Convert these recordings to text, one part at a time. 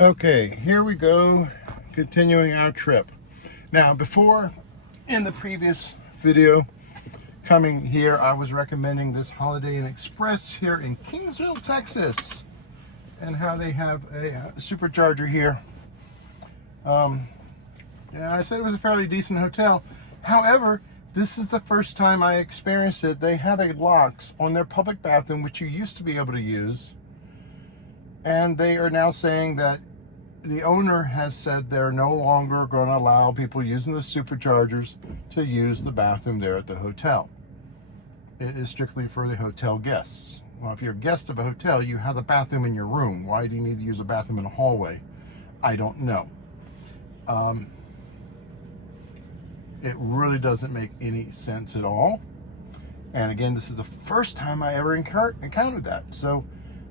Okay, here we go, continuing our trip. Now, before, in the previous video, coming here, I was recommending this Holiday Inn Express here in Kingsville, Texas, and how they have a supercharger here. And I said it was a fairly decent hotel. However, this is the first time I experienced it. They have a locks on their public bathroom, which you used to be able to use. And they are now saying that the owner has said they're no longer going to allow people using the superchargers to use the bathroom there at the hotel. It is strictly for the hotel guests. Well, if you're a guest of a hotel, you have the bathroom in your room. Why do you need to use a bathroom in a hallway? I don't know. It really doesn't make any sense at all. And again, this is the first time I ever encountered that. So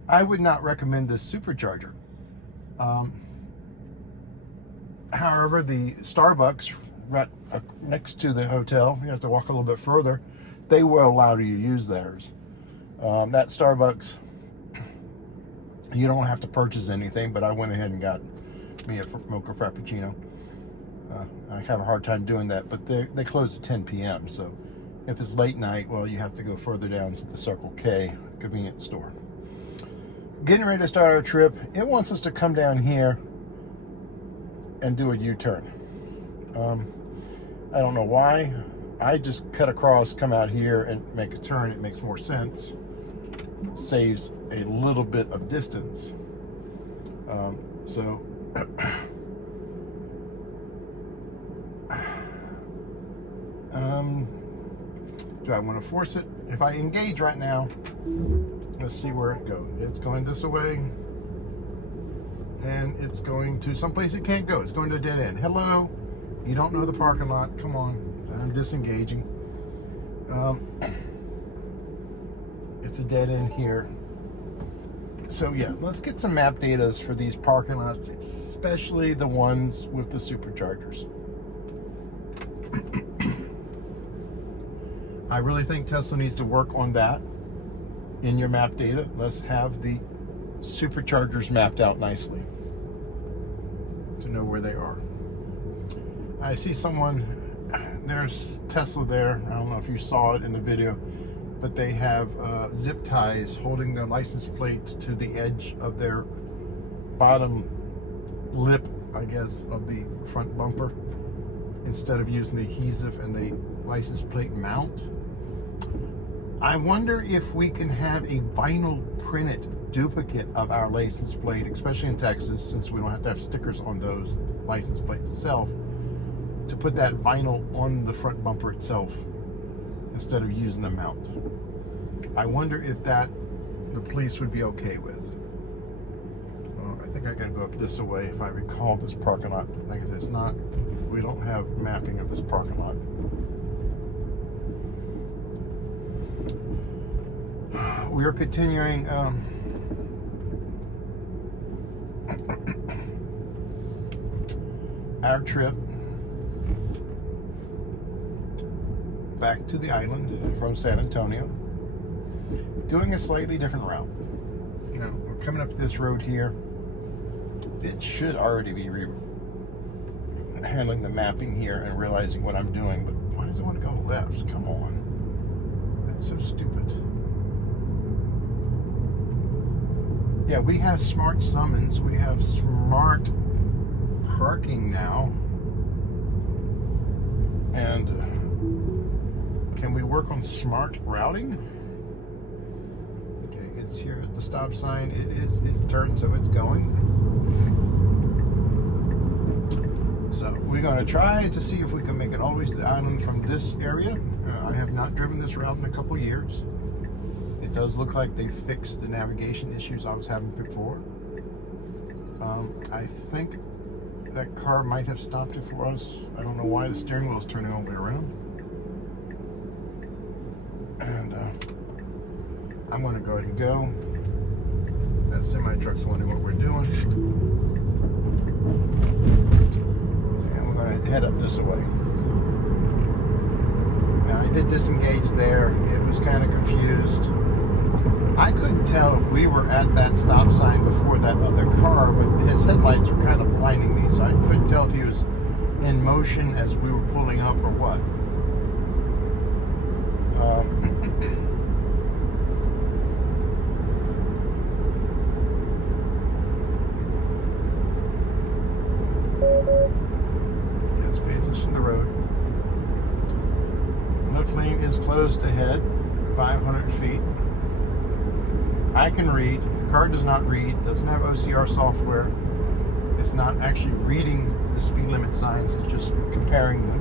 I would not recommend this supercharger. However, the Starbucks right next to the hotel, you have to walk a little bit further, they will allow you to use theirs. That Starbucks, you don't have to purchase anything, but I went ahead and got me a mocha frappuccino. I have a hard time doing that, but they close at 10 p.m. So if it's late night, well, you have to go further down to the Circle K convenience store. Getting ready to start our trip. It wants us to come down here and do a U-turn. I don't know why. I just cut across, come out here and make a turn. It makes more sense. Saves a little bit of distance. Do I want to force it? If I engage right now, let's see where it goes. It's going this way, and it's going to someplace it can't go. It's going to a dead end. Hello, you don't know the parking lot. Come on, I'm disengaging. It's a dead end here. So yeah, let's get some map data for these parking lots, especially the ones with the superchargers. I really think Tesla needs to work on that in your map data. Let's have the superchargers mapped out nicely to know where they are. I see someone, there's Tesla there. I don't know if you saw it in the video, but they have zip ties holding the license plate to the edge of their bottom lip, I guess, of the front bumper, instead of using the adhesive and the license plate mount. I wonder if we can have a vinyl printed duplicate of our license plate, especially in Texas, since we don't have to have stickers on those license plates itself, to put that vinyl on the front bumper itself instead of using the mount. I wonder if that the police would be okay with. Well, I think I gotta go up this way if I recall this parking lot. Like I said, it's not, we don't have mapping of this parking lot. We are continuing our trip back to the island from San Antonio, doing a slightly different route. You know, we're coming up this road here. It should already be handling the mapping here and realizing what I'm doing, but why does it want to go left? Come on. That's so stupid. Yeah, we have smart summons. We have smart parking now. And can we work on smart routing? Okay, it's here at the stop sign. It's turned, so it's going. So we're going to try to see if we can make it always to the island from this area. I have not driven this route in a couple years. It does look like they fixed the navigation issues I was having before. I think that car might have stopped it for us. I don't know why the steering wheel is turning all the way around. And I'm going to go ahead and go. That semi-truck's wondering what we're doing. And we're going to head up this way. Now, I did disengage there. It was kind of confused. I couldn't tell if we were at that stop sign before that other car, but his headlights were kind of blinding me, so I couldn't tell if he was in motion as we were pulling up or what. Let's pay attention to the road. Left lane is closed ahead, 500 feet. I can read. The car does not read. Doesn't have OCR software. It's not actually reading the speed limit signs. It's just comparing them.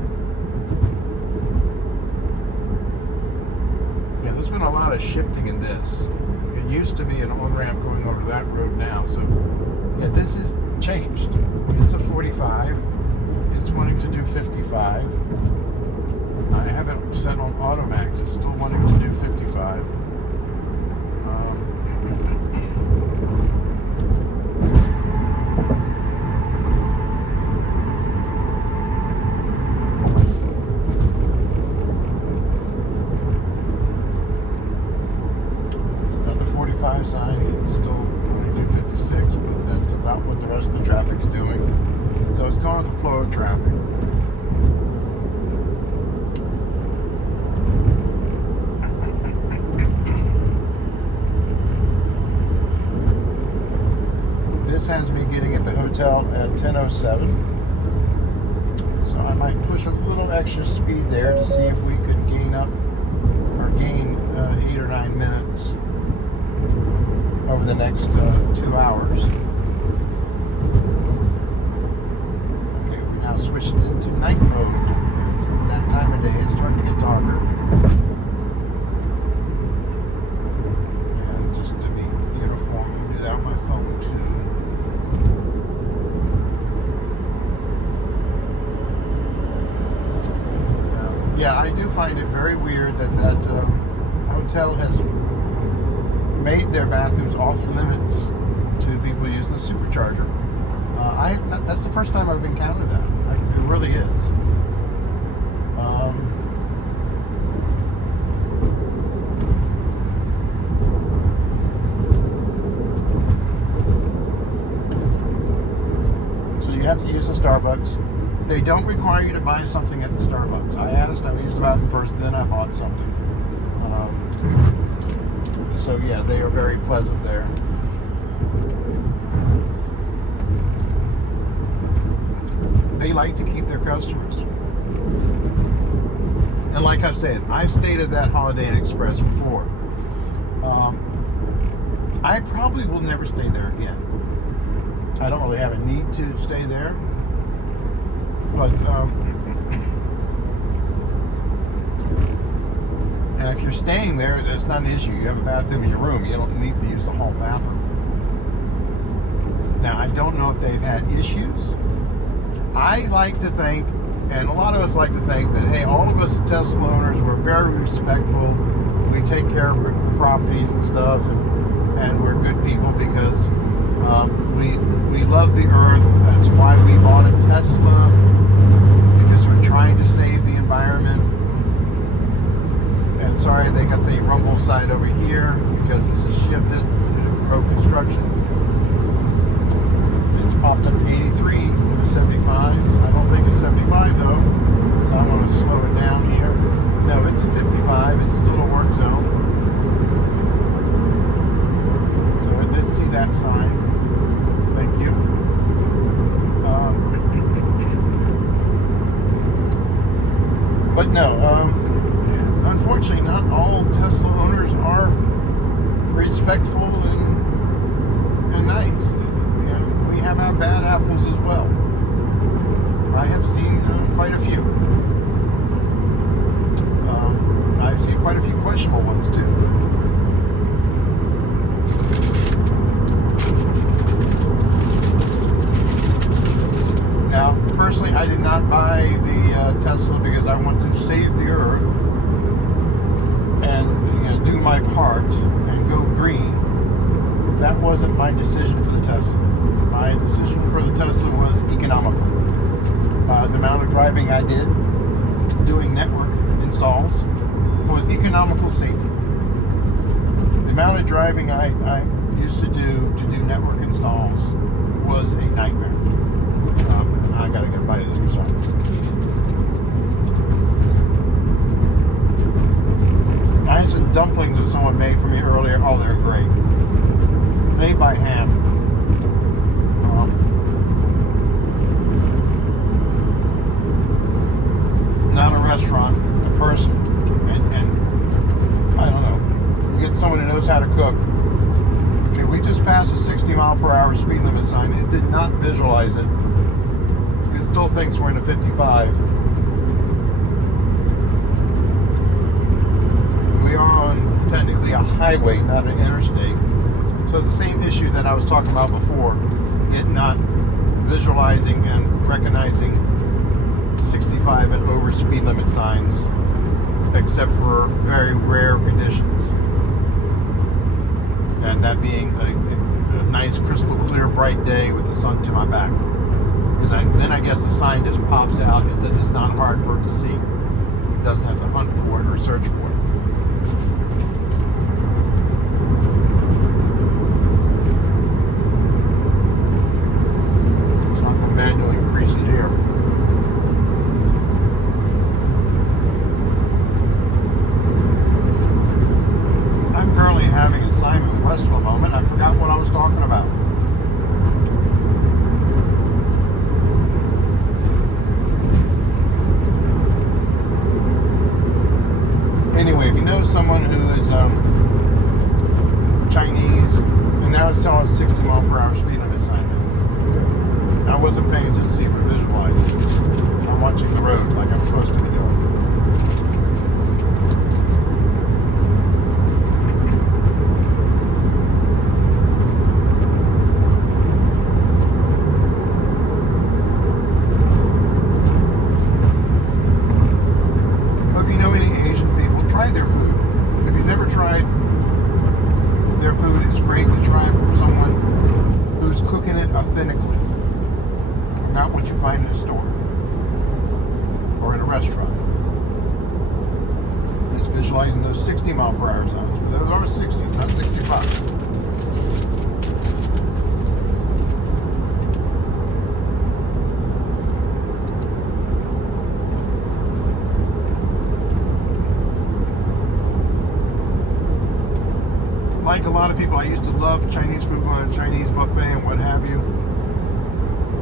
Yeah, there's been a lot of shifting in this. It used to be an on-ramp going over that road now. So, yeah, this is changed. It's a 45. It's wanting to do 55. I have it set on Automax. It's still wanting to do 55. It's another 45 sign. It's still only do 56, but that's about what the rest of the traffic's doing. So it's going with the flow of traffic. This has me getting at the hotel at 10:07, so I might push a little extra speed there to see if we could gain 8 or 9 minutes over the next 2 hours. Okay, we now switched into night mode. It's that time of day. It's starting to get darker. And just to be uniform, I'll do that on my phone too. Yeah, I do find it very weird that hotel has made their bathrooms off limits to people using the supercharger. That's the first time I've encountered that. It really is. So you have to use the Starbucks. They don't require you to buy something at the Starbucks. I asked, I used the bathroom first, then I bought something. So yeah, they are very pleasant there. They like to keep their customers. And like I said, I've stayed at that Holiday Inn Express before. I probably will never stay there again. I don't really have a need to stay there. But, and if you're staying there, that's not an issue. You have a bathroom in your room. You don't need to use the hall bathroom. Now, I don't know if they've had issues. I like to think, and a lot of us like to think, that, hey, all of us Tesla owners, we're very respectful. We take care of the properties and stuff, and we're good people because we love the earth. That's why we bought a Tesla. We're trying to save the environment. And sorry, they got the rumble side over here because this is shifted road construction. It's popped up to 83 to 75. I don't think it's 75 though, so I'm going to slow it down here. No, it's a 55. It's still a work zone. So I did see that sign. Thank you. But no, unfortunately, not all Tesla owners are respectful and nice. We have our bad apples as well. I have seen quite a few. I've seen quite a few questionable ones too. Now, personally, I did not buy the Tesla because I want to save the earth and do my part and go green. That wasn't my decision for the Tesla. My decision for the Tesla was economical. The amount of driving I did doing network installs was economical safety. The amount of driving I used to do network installs was a nightmare. And I gotta get a bite of this croissant. I had some dumplings that someone made for me earlier. Oh, they're great. Made by hand. Not a restaurant, a person. And I don't know. You get someone who knows how to cook. Okay, we just passed a 60 mile per hour speed limit sign. It did not visualize it. It still thinks we're in a 55. We are on technically a highway, not an interstate. So it's the same issue that I was talking about before. It not visualizing and recognizing 65 and over speed limit signs, except for very rare conditions. And that being a nice, crystal clear, bright day with the sun to my back. Because then I guess the sign just pops out. It's not hard for it to see. It doesn't have to hunt for it or search for it. So I'm going to manually increase it here. I'm currently having a Simon Westlaw moment. I forgot what I was talking about. Anyway, if you know someone who is Chinese, and now it's all a 60 mile per hour speed limit sign. I wasn't paying attention to see if it visualized. I'm watching the road like I'm supposed to be doing. Authentically, not what you find in a store or in a restaurant. It's visualizing those 60 mile per hour zones, but those are 60s, not 65. Like a lot of people, I used to love Chinese food on a Chinese buffet and what have you.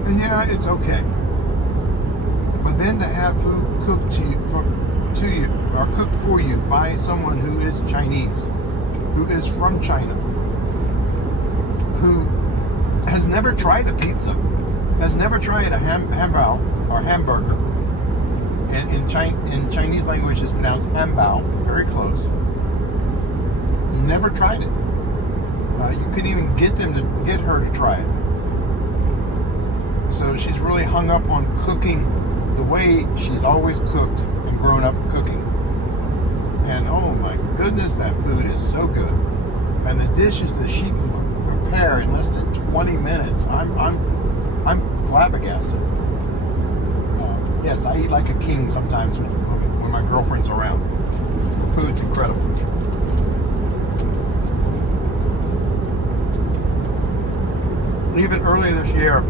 And yeah, it's okay. But then to have food cooked to you or cooked for you by someone who is Chinese, who is from China, who has never tried a pizza, has never tried a hambao or hamburger. And in Chinese language, it's pronounced hambao, very close. Never tried it. You couldn't even get her to try it. So she's really hung up on cooking the way she's always cooked and grown up cooking. And oh my goodness, that food is so good. And the dishes that she can prepare in less than 20 minutes, I'm flabbergasted. Yes, I eat like a king sometimes when my girlfriend's around. The food's incredible. Even earlier this year,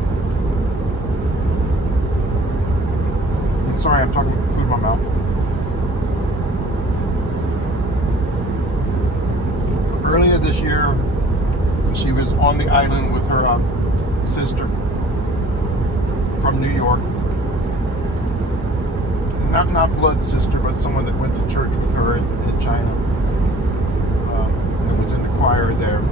I'm sorry, I'm talking food in my mouth. Earlier this year, she was on the island with her sister from New York. Not blood sister, but someone that went to church with her in China. And was in the choir there.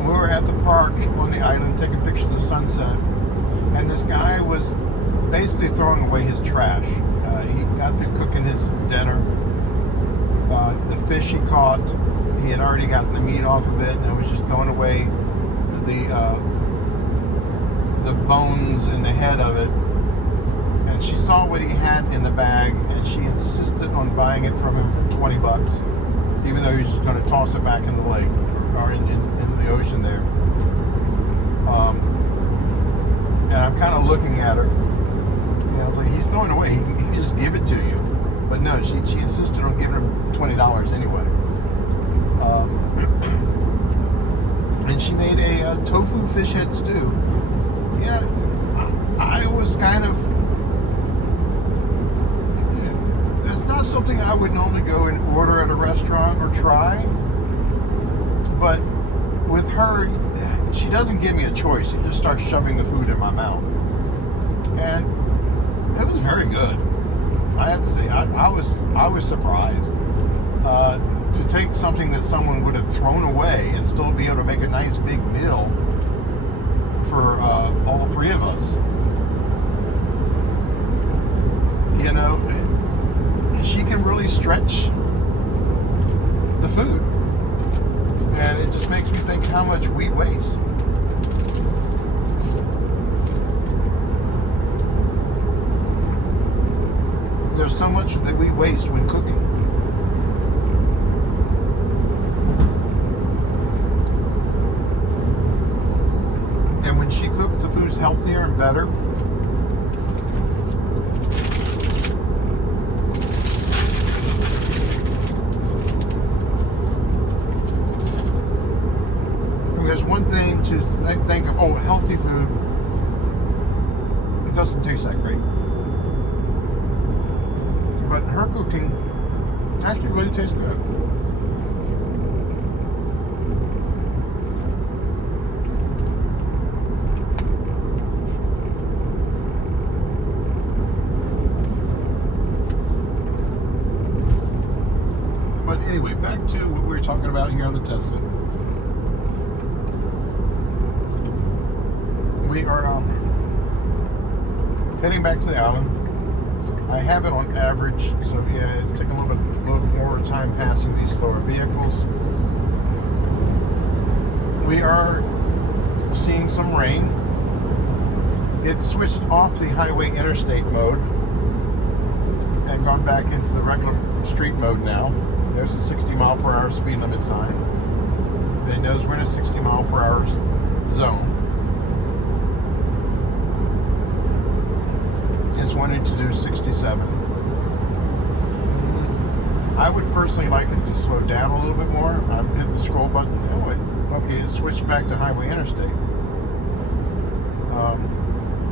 We were at the park on the island taking pictures of the sunset, and this guy was basically throwing away his trash. He got through cooking his dinner. The fish he caught, he had already gotten the meat off of it, and was just throwing away the bones and the head of it. And she saw what he had in the bag, and she insisted on buying it from him for $20, even though he was just going to toss it back in the lake or into the ocean there. And I'm kind of looking at her. I was like, he's throwing away. He can just give it to you. But no, she insisted on giving him $20 anyway. And she made a tofu fish head stew. Yeah, I was kind of... It's not something I would normally go and order at a restaurant or try. But with her, she doesn't give me a choice. She just starts shoving the food in my mouth. And it was very good. I have to say, I was surprised. To take something that someone would have thrown away and still be able to make a nice big meal for all three of us. You know, she can really stretch the food. And it just makes me think how much we waste. There's so much that we waste when cooking. And when she cooks, the food's healthier and better. And there's one thing to think of, oh, healthy food, it doesn't taste that great. But her cooking actually really tastes good. But anyway, back to what we were talking about here on the Tesla. We are heading back to the island. I have it on average, so yeah, it's taking a little bit more time passing these slower vehicles. We are seeing some rain. It's switched off the highway interstate mode and gone back into the regular street mode now. There's a 60 mile per hour speed limit sign. It knows we're in a 60 mile per hour zone. It's wanting to do 67. I would personally like it to slow down a little bit more. I'm hitting the scroll button. Oh, wait. Okay, it switched back to highway interstate.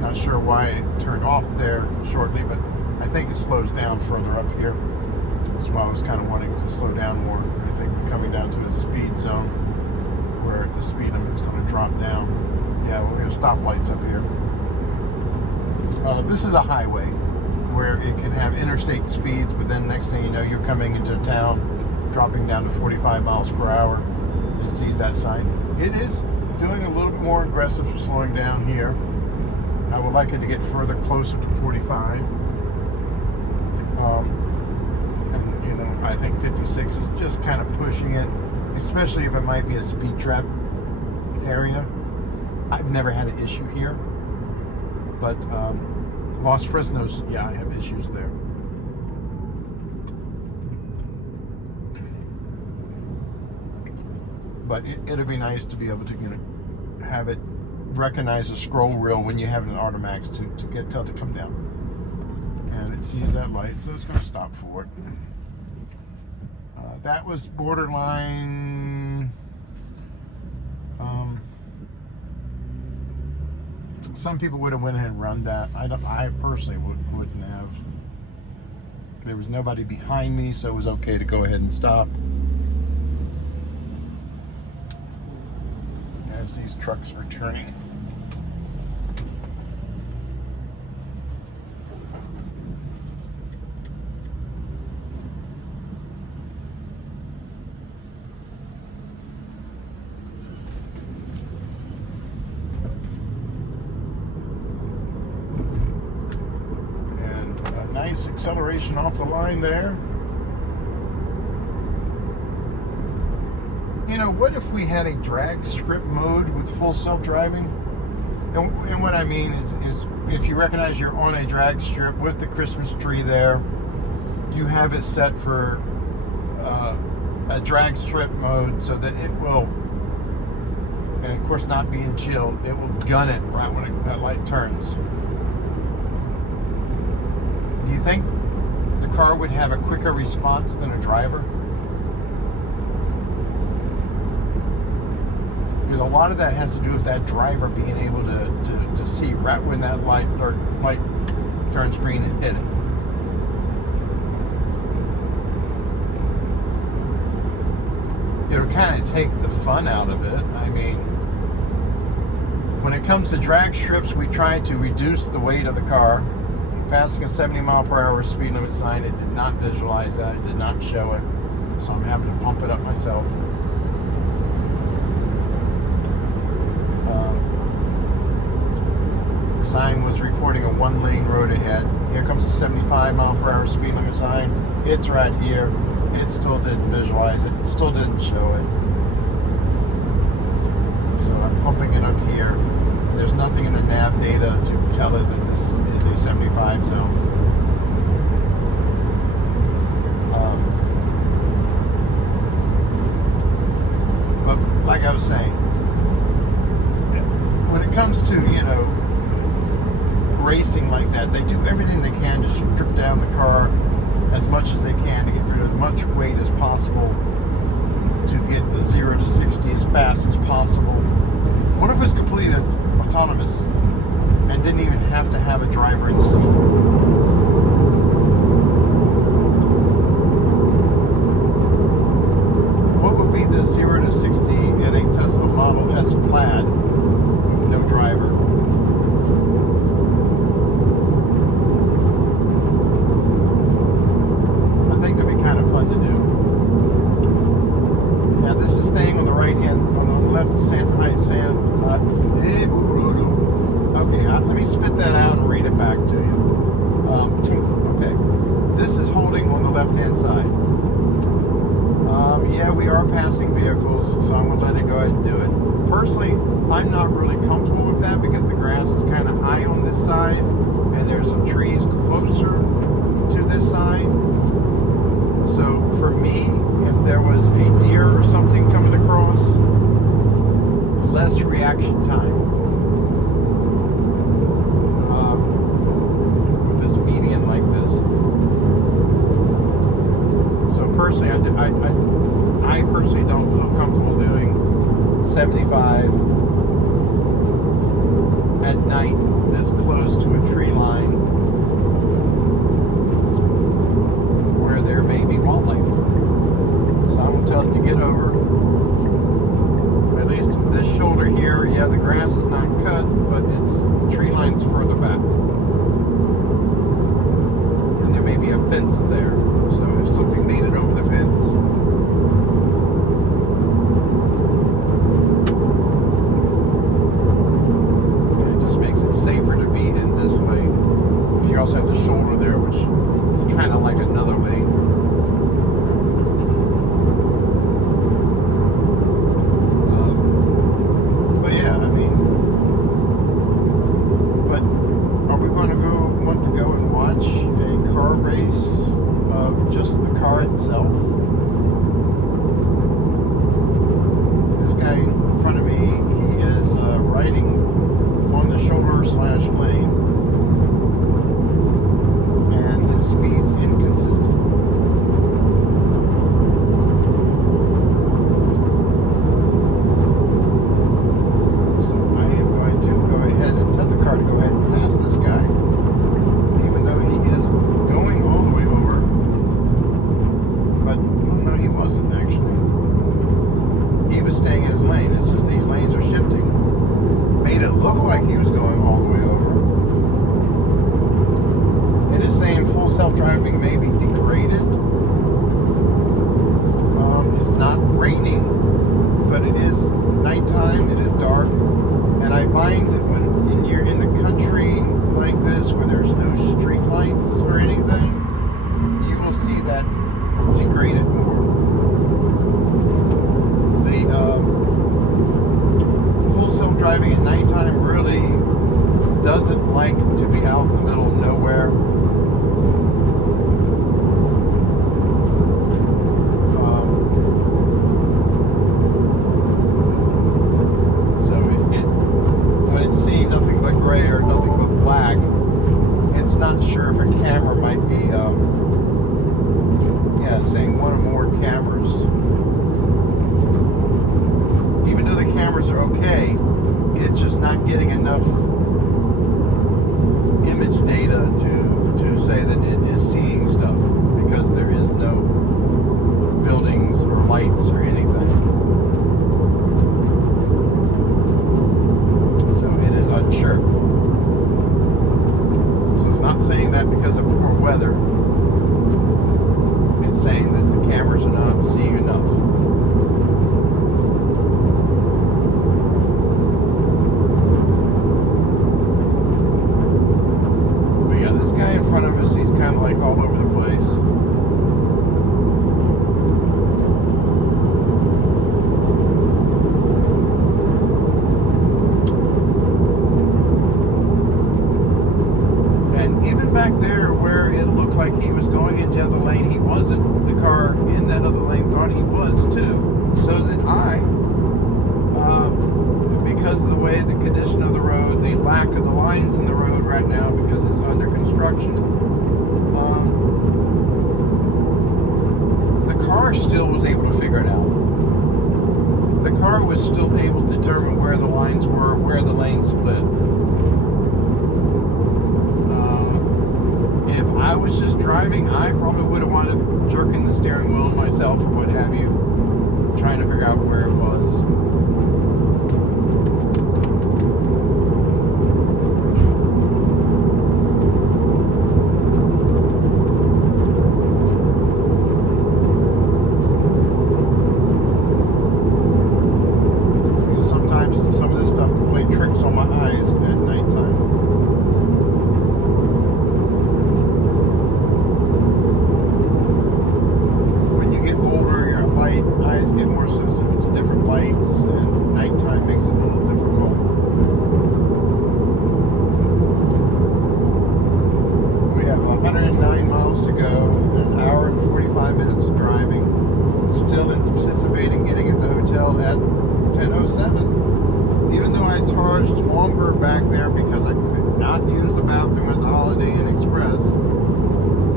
Not sure why it turned off there shortly, but I think it slows down further up here. That's why I was kind of wanting to slow down more. I think we're coming down to a speed zone where the speed limit's going to drop down. Yeah, well, we have stoplights up here. This is a highway where it can have interstate speeds, but then next thing you know, you're coming into town, dropping down to 45 miles per hour. It sees that sign. It is doing a little bit more aggressive for slowing down here. I would like it to get further closer to 45. And, you know, I think 56 is just kind of pushing it, especially if it might be a speed trap area. I've never had an issue here. But Los Fresnos, yeah, I have issues there. But it'd be nice to be able to, you know, have it recognize the scroll wheel when you have an Automax to tell it to come down. And it sees that light, so it's going to stop for it. That was borderline. Some people would have went ahead and run that. I personally wouldn't have. There was nobody behind me, so it was okay to go ahead and stop. As these trucks are turning. Nice acceleration off the line there. You know, what if we had a drag strip mode with full self-driving? And what I mean is if you recognize you're on a drag strip with the Christmas tree there, you have it set for a drag strip mode so that it will, and of course not being chilled, it will gun it right when that light turns. Do you think the car would have a quicker response than a driver? Because a lot of that has to do with that driver being able to see right when that light turns green and hit it. It'll kind of take the fun out of it. I mean, when it comes to drag strips, we try to reduce the weight of the car. Passing a 70 mile per hour speed limit sign, it did not visualize that. It did not show it. So I'm having to pump it up myself. Sign was reporting a 1-lane road ahead. Here comes a 75 mile per hour speed limit sign. It's right here. It still didn't visualize it. Still didn't show it. So I'm pumping it up here. There's nothing in the nav data to tell it that this is a 75 zone. But like I was saying, when it comes to, racing like that, they do everything they can to strip down the car as much as they can to get rid of as much weight as possible to get the 0 to 60 as fast as possible. What if it's completely autonomous and didn't even have to have a driver in the seat? What would be the 0 to 60 in a Tesla Model S Plaid with no driver? I think that'd be kind of fun to do. Now this is staying on the right hand, on the left hand sand. Okay, let me spit that out and read it back to you. Okay, this is holding on the left hand side. Yeah, we are passing vehicles, so I'm going to let it go ahead and do it. Personally, I'm not really comfortable with that because the grass is kind of high on this side and there's some trees closer to this side. So for me, if there was a deer or something coming across, less reaction time. With this median like this. So personally, I personally don't feel comfortable doing 75 at night this close to a tree line where there may be wildlife. So I will tell you to get over. At least this shoulder here, yeah, the grass is not cut, but the tree line's further back. And there may be a fence there. So if something made it over the fence, it just makes it safer to be in this lane. Because you also have the shoulder there, which is kind of like another lane. But yeah, I mean, but are we going to want to go and watch a car race of just the car itself? This guy in front of me, he is riding on the shoulder/lane, and his speed's inconsistent. So I am going to go ahead and tell the car to go ahead and pass this guy, even though he is going all the way over. But no, he wasn't actually. He was staying in his lane. It's just these lanes are shifting. Made it look like he was going all the way over. It is saying full self-driving may be degraded. It's not raining, but it is nighttime. It is dark, and I find that when you're in the country like this, where there's no street lights or anything, you will see that degraded more. The full self-driving at nighttime really doesn't like to be out in the middle of nowhere. So when it's seeing nothing but gray or nothing but black, it's not sure if a camera might be saying one or more cameras. Even though the camera cameras are okay. It's just not getting enough image data to say that it is seeing stuff, because there is no buildings or lights or anything. So it is unsure. So it's not saying that because of poor weather. It's saying that the cameras are not seeing enough. But yeah, this guy in front of us, he's kind of like all over the place. And even back there where it looked like he was going into the other lane, he wasn't. The car in that other lane thought he was too. So did I. Because of the way the condition of the road, the lack of the lines in the road right now because it's under construction, the car still was able to figure it out. The car was still able to determine where the lines were, where the lanes split. If I was just driving, I probably would have wound up jerking the steering wheel myself or what have you, trying to figure out where it was. Sometimes some of this stuff can play tricks on my eyes at nighttime. Eyes get more sensitive to different lights, and nighttime makes it a little difficult. We have 109 miles to go, an hour and 45 minutes of driving. Still anticipating getting at the hotel at 10:07. Even though I charged longer back there because I could not use the bathroom at the Holiday Inn Express,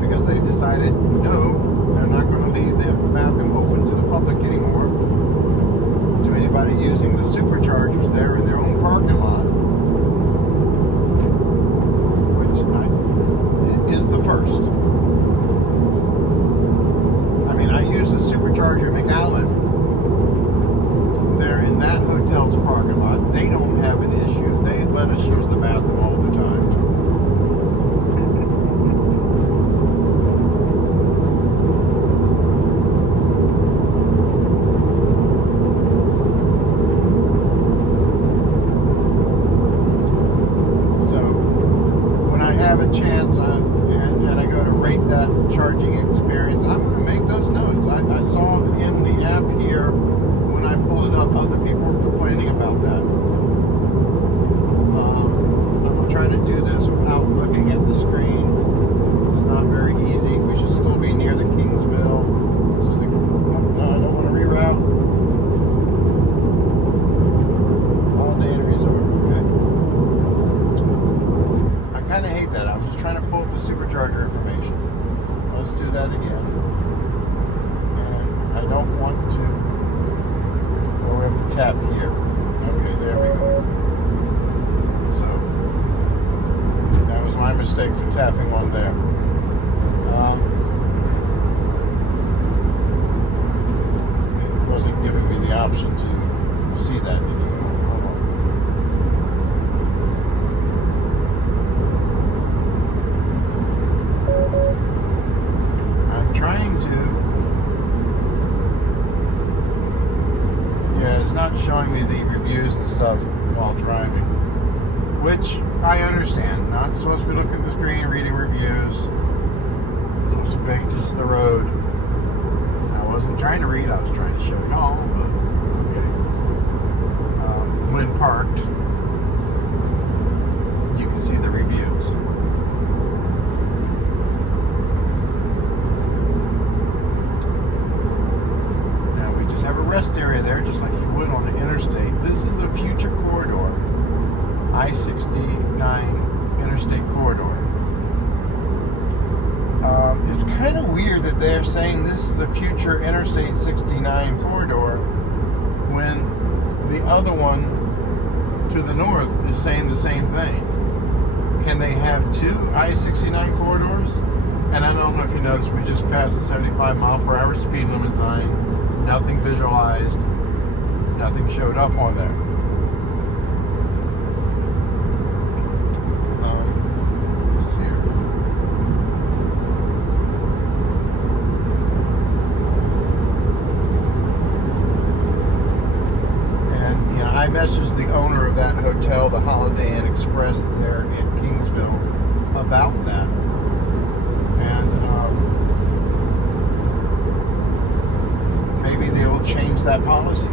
because they decided no, they're not going to leave the bathroom open to the public anymore, to anybody using the superchargers there in their own parking lot, which is the first. I mean, I use the supercharger at McAllen. They're in that hotel's parking lot. They don't have an issue. They let us use the bathroom all the time. Chance and I go to rate that charging experience, I'm going to make those notes. I saw in the app here when I pulled it up, other people were complaining about that. I'm trying to do this without looking at the screen. It's not very easy. We should still be near the Kingsville. So no, I don't want to reroute. Holiday Inn Resort. I kind of hate that. I was just trying to pull up the supercharger information. Let's do that again. And I don't want to. Oh, we have to tap here. Okay, there we go. So that was my mistake for tapping on there. It wasn't giving me the option to see that anymore. Trying to, yeah, it's not showing me the reviews and stuff while driving, which I understand. Not supposed to be looking at the screen, reading reviews. It's supposed to be paying attention to the road. I wasn't trying to read, I was trying to show y'all, but okay. When parked, you can see the reviews. Have a rest area there, just like you would on the interstate. This is a future corridor, I-69 interstate corridor. It's kind of weird that they're saying this is the future Interstate 69 corridor when the other one to the north is saying the same thing. Can they have two I-69 corridors? And I don't know if you noticed, we just passed a 75 mile per hour speed limit sign. Nothing visualized. Nothing showed up on there. Let's see here. And I messaged the owner of that hotel, the Holiday Inn Express there in Kingsville, about that. And maybe they'll change that policy.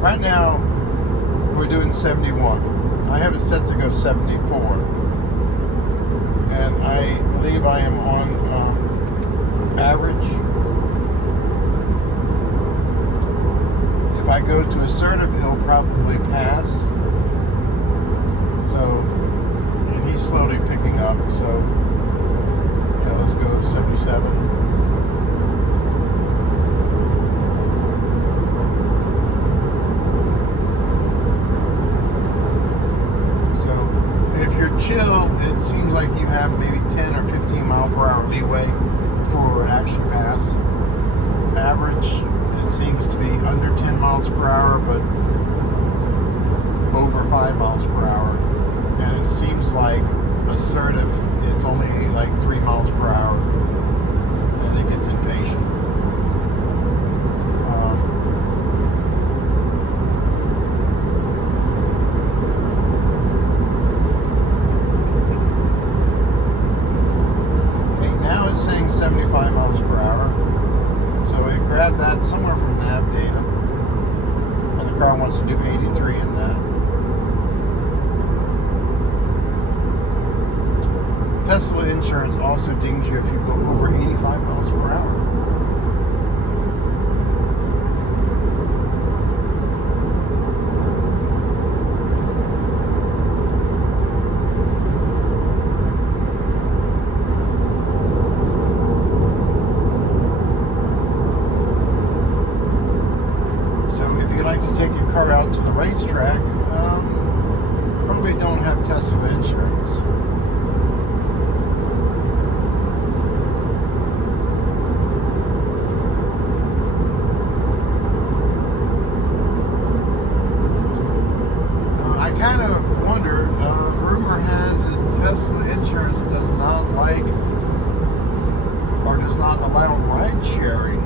Right now, we're doing 71. I have it set to go 74. And I believe I am on average. If I go to assertive, it'll probably pass. So, and he's slowly picking up. So, let's go 77. Chill, it seems like you have maybe 10 or 15 mile per hour leeway before it actually pass. Average, it seems to be under 10 miles per hour, but over 5 miles per hour. And it seems like assertive, it's only like 3 miles per hour, and it gets impatient. Saying 75 miles per hour. So I grabbed that somewhere from nav data. And the car wants to do 83 in that. Tesla insurance also dings you if you go over 85 miles per hour. To take your car out to the racetrack, probably don't have Tesla insurance. I kind of wonder, rumor has it Tesla insurance does not like or does not allow ride sharing.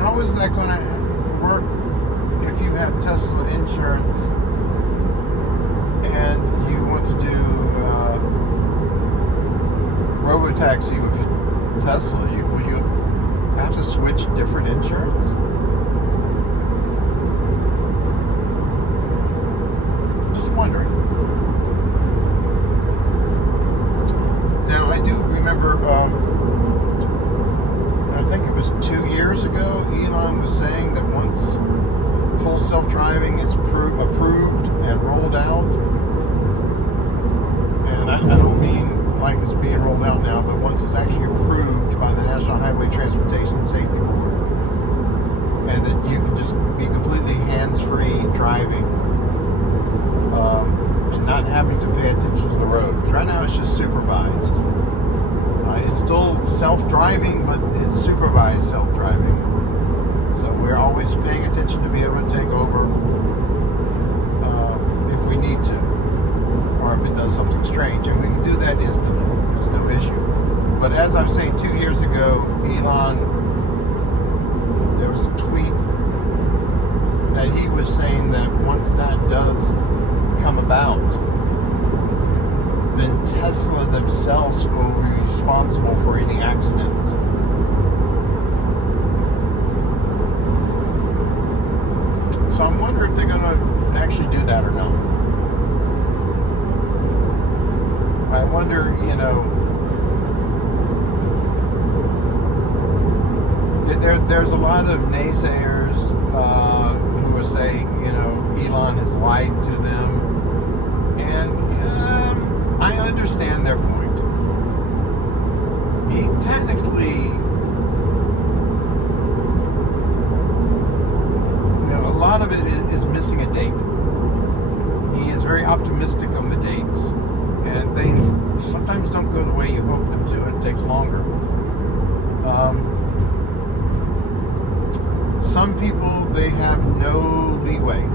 How is that going to work if you have Tesla insurance and you want to do robotaxi with your Tesla? Will you have to switch different insurance? Just wondering. Now I do remember I think it was 2 years ago, Elon was saying that once full self-driving is approved and rolled out, and I don't mean like it's being rolled out now, but once it's actually approved by the National Highway Transportation Safety Board, and that you can just be completely hands-free driving, and not having to pay attention to the road. Right now it's just supervised. It's still self-driving, but it's supervised self-driving. So we're always paying attention to be able to take over if we need to, or if it does something strange. And we can do that instantly. There's no issue. But as I was saying, 2 years ago, Elon, there was a tweet that he was saying that once that does come about, then Tesla themselves will be responsible for any accidents. So I'm wondering if they're going to actually do that or not. I wonder, there's a lot of naysayers who are saying, Elon has lied to them. And I understand their point. He technically, a lot of it is missing a date. He is very optimistic on the dates, and things sometimes don't go the way you hope them to, and it takes longer. Some people, they have no leeway.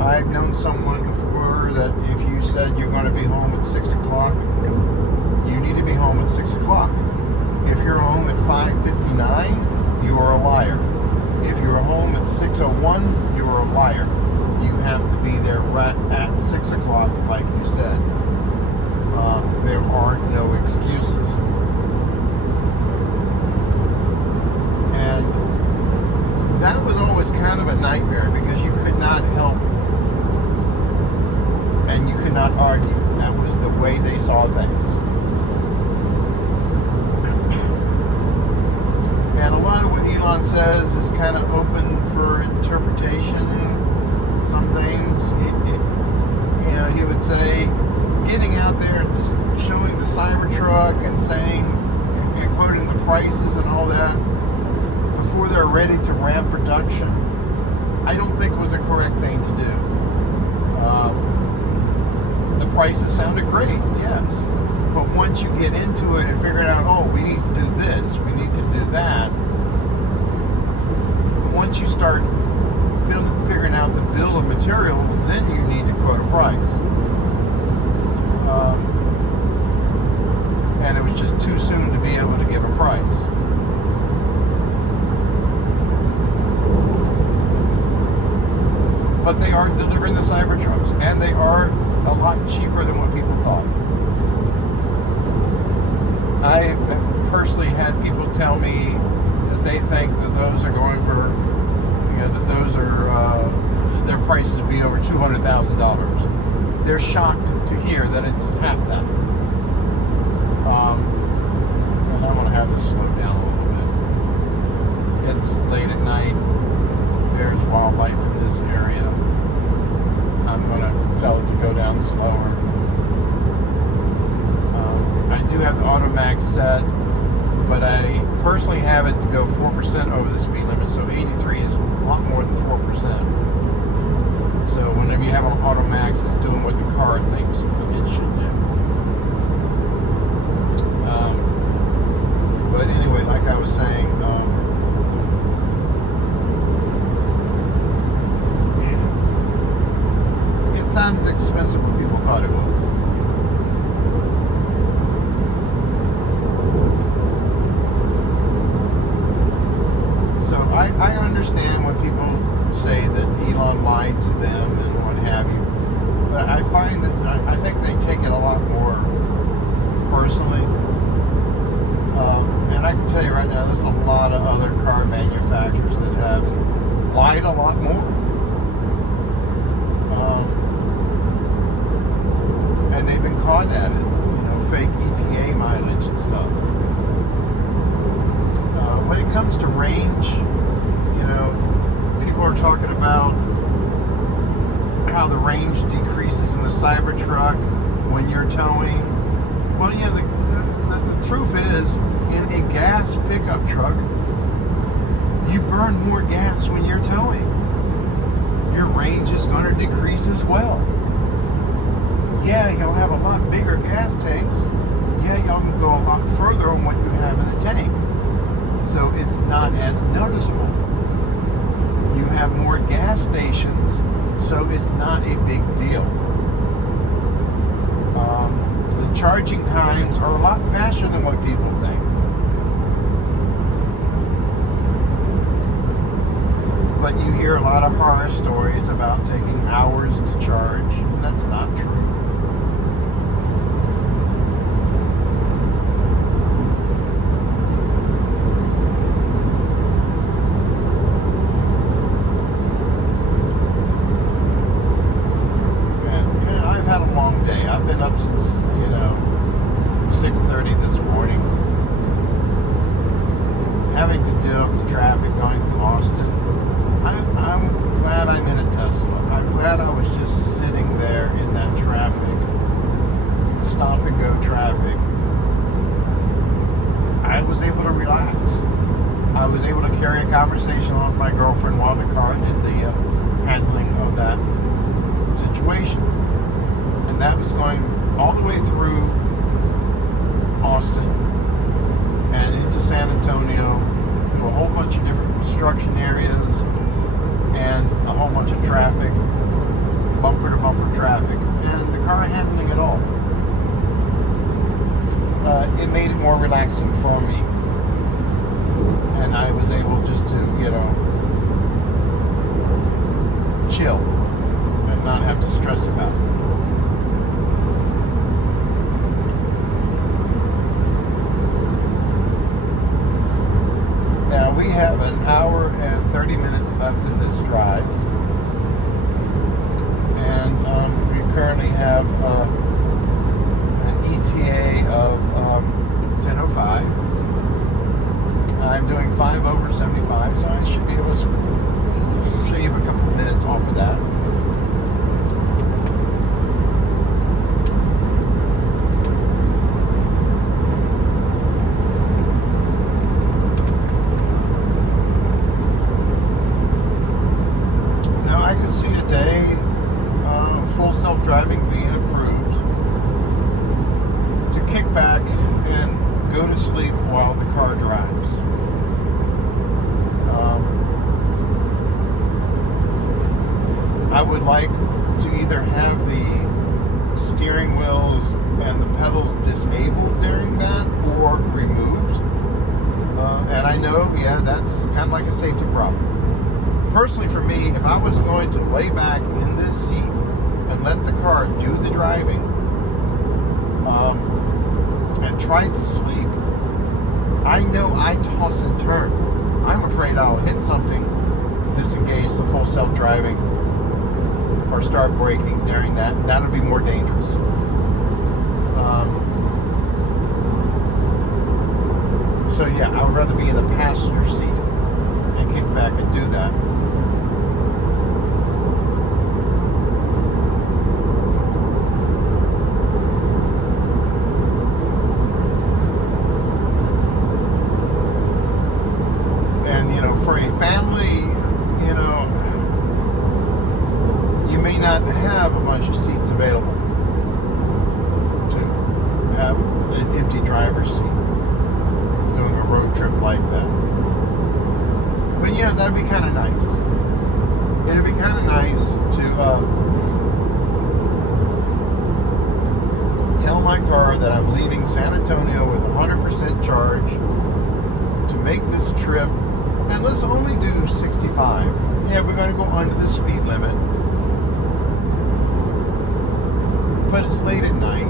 I've known someone before that if you said you're going to be home at 6 o'clock, you need to be home at 6 o'clock. If you're home at 5:59, you are a liar. If you're home at 6:01, you are a liar. You have to be there right at 6 o'clock, like you said. There are no excuses. And that was always kind of a nightmare because you could not help and you could not argue. That was the way they saw things. And a lot of what Elon says is kind of open for interpretation. Some things, he would say, getting out there and showing the Cybertruck and saying, and quoting the prices and all that before they're ready to ramp production, I don't think was a correct thing to do. The prices sounded great, yes. But once you get into it and figure out, oh, we need to do this, we need to do that, once you start figuring out the bill of materials, then you need to quote a price. And it was just too soon to be able to give a price. But they are delivering the Cybertrucks, and they are a lot cheaper than what people thought. I personally had people tell me that they think that those are going for, that those are their prices to be over $200,000. They're shocked to hear that it's half that. And I'm going to have to slow down a little bit. It's late at night. There's wildlife in this area. I'm going to tell it to go down slower. I do have the Automax set, but I personally have it to go 4% over the speed limit, so 83 is a lot more than 4%. So whenever you have an Automax, it's doing what the car thinks it should do. But anyway, like I was saying, it's not as expensive as people thought it was. So I understand when people say that Elon lied to them and what have you, but I find that I think they take it a lot more personally. And I can tell you right now, there's a lot of other car manufacturers that have lied a lot more. And they've been caught at it, fake EPA mileage and stuff. When it comes to range, people are talking about how the range decreases in the Cybertruck when you're towing. Well, yeah, the truth is, in a gas pickup truck, you burn more gas when you're towing. your range is going to decrease as well. Yeah, you'll have a lot bigger gas tanks. Yeah, y'all can go a lot further on what you have in a tank. So it's not as noticeable. You have more gas stations, so it's not a big deal. The charging times are a lot faster than what people think. But you hear a lot of horror stories about taking hours to charge, and that's not true. I've been up since, 6:30 this morning, having to deal with the traffic going through Austin. I'm glad I'm in a Tesla. I'm glad I was just sitting there in that traffic, stop and go traffic. I was able to relax. I was able to carry a conversation on with my girlfriend while the car did the handling of that situation. And that was going all the way through Austin and into San Antonio, through a whole bunch of different construction areas and a whole bunch of traffic, bumper to bumper traffic, and the car handling it all. It made it more relaxing for me, and I was able just to, chill and not have to stress about it. Now we have an hour and 30 minutes left in this drive, and we currently have an ETA of 10:05. I'm doing 5 over 75, so I should be able to shave a couple of minutes off of that. See a day full self-driving being approved, to kick back and go to sleep while the car drives. I would like to either have the steering wheels and the pedals disabled during that or removed. And I know, that's kind of like a safety problem. Personally, for me, if I was going to lay back in this seat and let the car do the driving and try to sleep, I know I toss and turn. I'm afraid I'll hit something, disengage the full self-driving, or start braking during that. That'll be more dangerous. So yeah, I would rather be in the passenger seat and kick back and do that. For a family, you may not have a bunch of seats available to have an empty driver's seat doing a road trip like that. But that'd be kind of nice. It'd be kind of nice to tell my car that I'm leaving San Antonio with 100% charge to make this trip. And let's only do 65. Yeah, we're going to go under the speed limit. But it's late at night.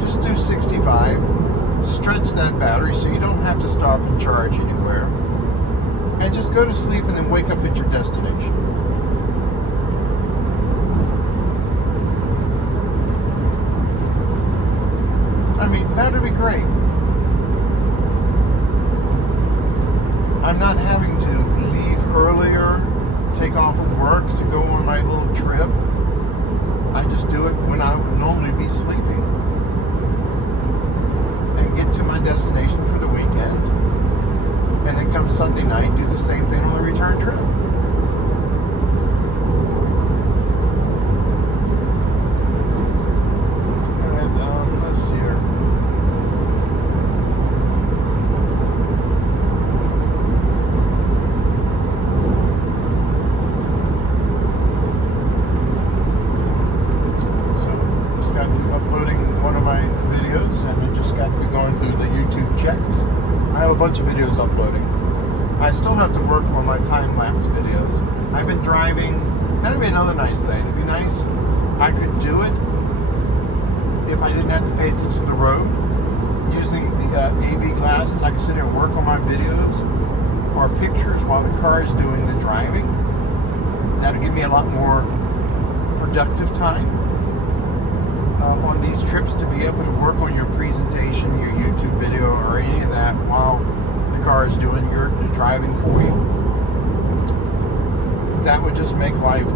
Just do 65. Stretch that battery so you don't have to stop and charge anywhere. And just go to sleep and then wake up at your destination. I mean, that would be great. I'm not having to leave earlier, take off of work to go on my little trip. I just do it when I would normally be sleeping and get to my destination for the weekend. And then come Sunday night, do the same thing on the return trip. uploading one of my videos, and I just got to going through the YouTube checks. I have a bunch of videos uploading. I still have to work on my time-lapse videos. I've been driving. That'd be another nice thing. It'd be nice. I could do it if I didn't have to pay attention to the road. Using the AV glasses, I can sit here and work on my videos or pictures while the car is doing the driving. That'll give me a lot more productive time on these trips to be able to work on your presentation, your YouTube video, or any of that while the car is doing the driving for you. That would just make life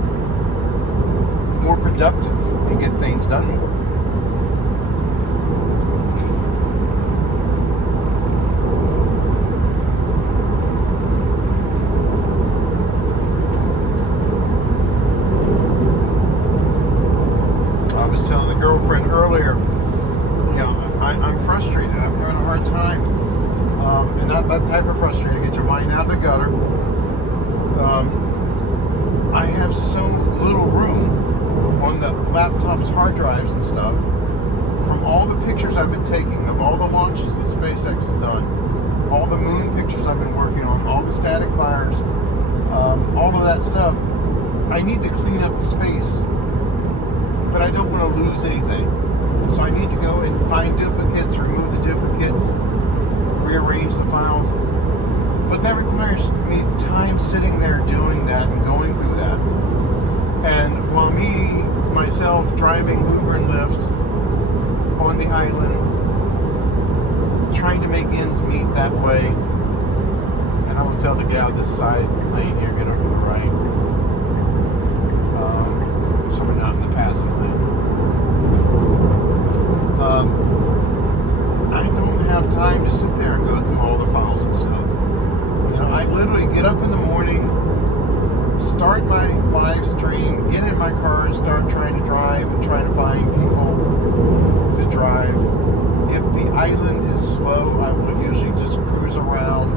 more productive and get things done more. Girlfriend earlier, I'm frustrated. I'm having a hard time, and not that type of frustrating. Get your mind out of the gutter. I have so little room on the laptop's hard drives and stuff from all the pictures I've been taking of all the launches that SpaceX has done, all the moon pictures I've been working on, all the static fires, all of that stuff. I need to clean up the space. But I don't want to lose anything. So I need to go and find duplicates, remove the duplicates, rearrange the files. But that requires me time sitting there doing that and going through that. And while myself, driving Uber and Lyft on the island, trying to make ends meet that way, and I will tell the gal this side lane here, get over to the right. So we're not in the passing lane. I don't have time to sit there and go through all the files and stuff. I literally get up in the morning, start my live stream, get in my car and start trying to drive and trying to find people to drive. If the island is slow, I will usually just cruise around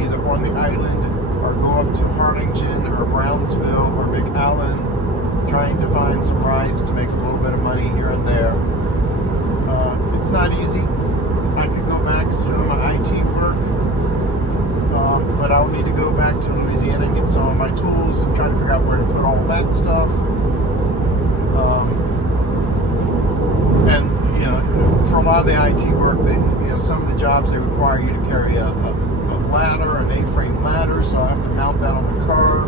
either on the island or go up to Harlingen or Brownsville or McAllen, trying to find some rides to make a little bit of money here and there. It's not easy. I could go back to doing my IT work, but I'll need to go back to Louisiana and get some of my tools and try to figure out where to put all of that stuff. And for a lot of the IT work, some of the jobs they require you to carry a ladder, an A-frame ladder, so I have to mount that on the car.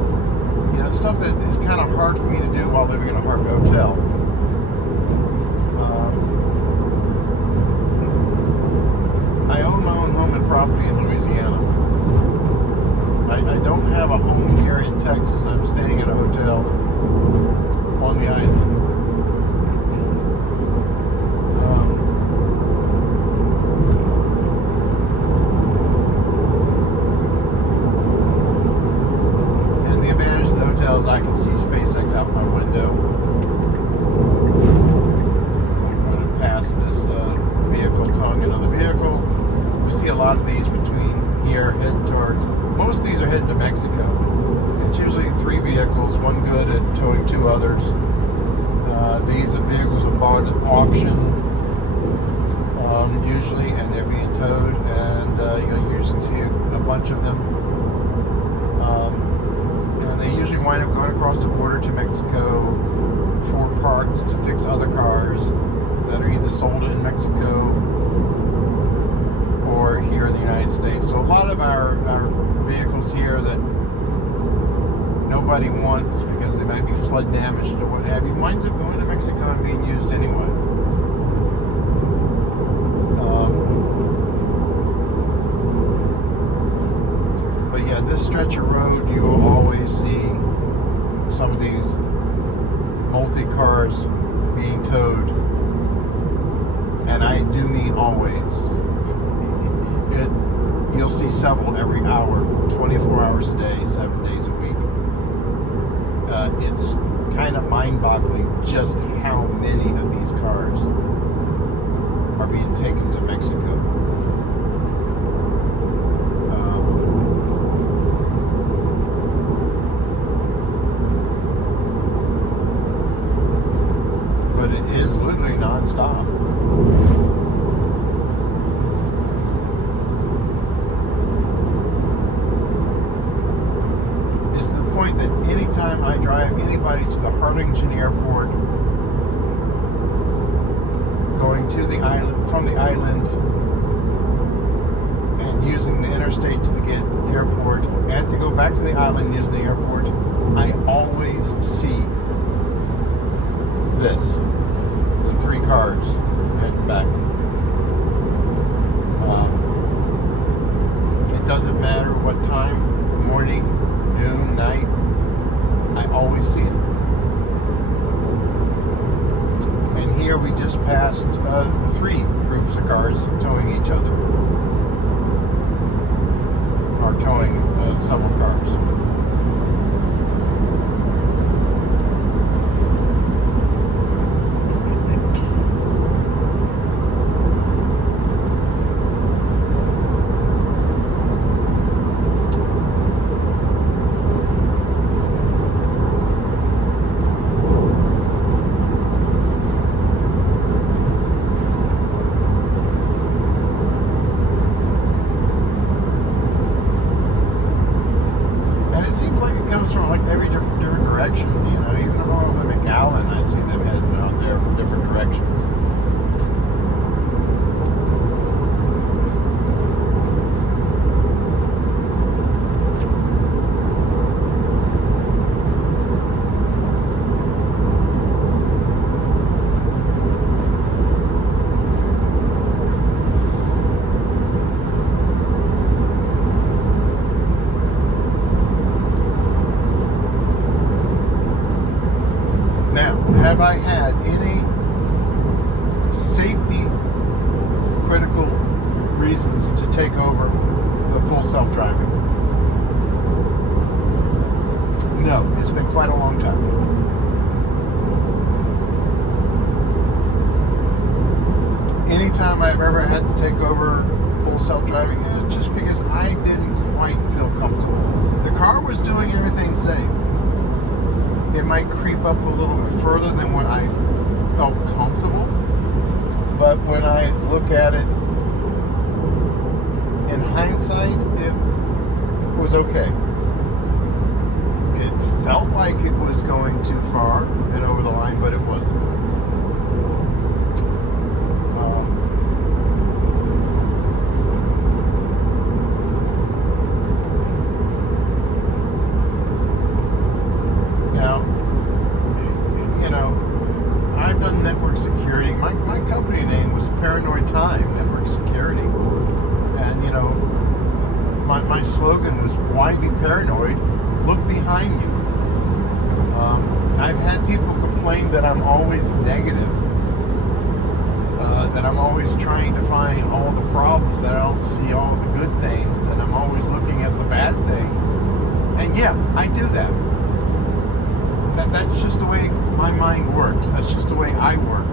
Stuff that is kind of hard for me to do while living in a Harvey hotel. I own my own home and property in Louisiana. I don't have a home here in Texas. I'm staying at a hotel on the island. I can see SpaceX out my window. I'm going to pass this vehicle towing another vehicle. We see a lot of these between here heading towards. Most of these are heading to Mexico. It's usually 3 vehicles, one good at towing 2 others. These are vehicles are bought at auction usually, and they're being towed. And you usually see a bunch of them. And they usually wind up going across the border to Mexico for parts to fix other cars that are either sold in Mexico or here in the United States. So a lot of our vehicles here that nobody wants because they might be flood damaged or what have you, winds up going to Mexico and being used anyway. But yeah, this stretch of road, you will always see some of these multi-cars being towed. And I do mean always. You'll see several every hour, 24 hours a day, 7 days a week. It's kind of mind-boggling just how many of these cars are being taken to Mexico. stop. It's to the point that anytime I drive anybody to the Harlingen Airport, going to the island, from the island, and using the interstate to the airport, and to go back to the island using the airport, I always see this. The 3 cars heading back. It doesn't matter what time, morning, noon, night, I always see it. And here we just passed 3 groups of cars towing each other. Or towing several cars. Every different direction, you know, even all over McAllen, I see them heading out there from different directions. Have I had any safety critical reasons to take over the full self-driving? No, it's been quite a long time. Anytime I've ever had to take over full self-driving, it was just because I didn't quite feel comfortable. The car was doing everything safe. It might creep up a little bit further than what I felt comfortable. But when I look at it in hindsight, it was okay. It felt like it was going too far and over the line, but it wasn't. Security. My company name was Paranoid Time Network Security, and you know, my slogan was "Why be paranoid? Look behind you." I've had people complain that I'm always negative, that I'm always trying to find all the problems, that I don't see all the good things, that I'm always looking at the bad things, and yeah, I do that. That's just the way my mind works. That's just the way I work.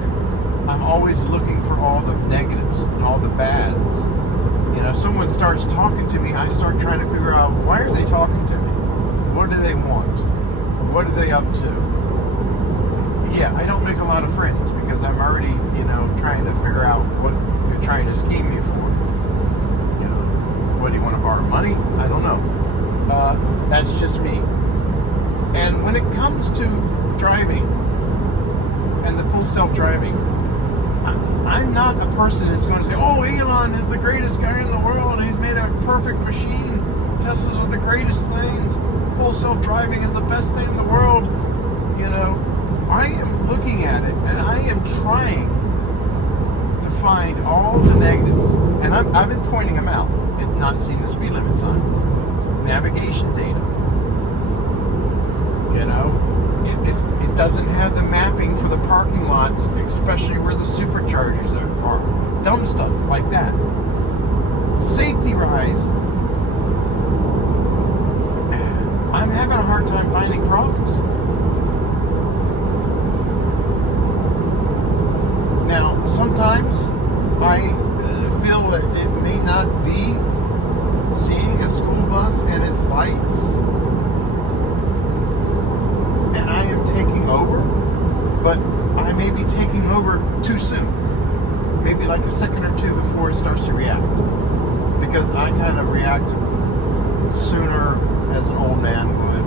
I'm always looking for all the negatives and all the bads. You know, if someone starts talking to me, I start trying to figure out, why are they talking to me? What do they want? What are they up to? Yeah, I don't make a lot of friends because I'm already, you know, trying to figure out what you're trying to scheme me for. You know, what, do you want to borrow money? I don't know. That's just me. And when it comes to driving and the full self-driving, I'm not the person that's going to say, oh, Elon is the greatest guy in the world and he's made a perfect machine. Teslas are the greatest things. Full self-driving is the best thing in the world. You know, I am looking at it and I am trying to find all the negatives. And I've been pointing them out. It's not seeing the speed limit signs, navigation data. You know, it doesn't have the mapping for the parking lots, especially where the superchargers are. Dumb stuff like that. Safety rise. I'm having a hard time finding problems. Now, sometimes I feel that it may not be seeing a school bus and its lights, and I am taking over, but I may be taking over too soon. Maybe like a second or two before it starts to react. Because I kind of react sooner as an old man would.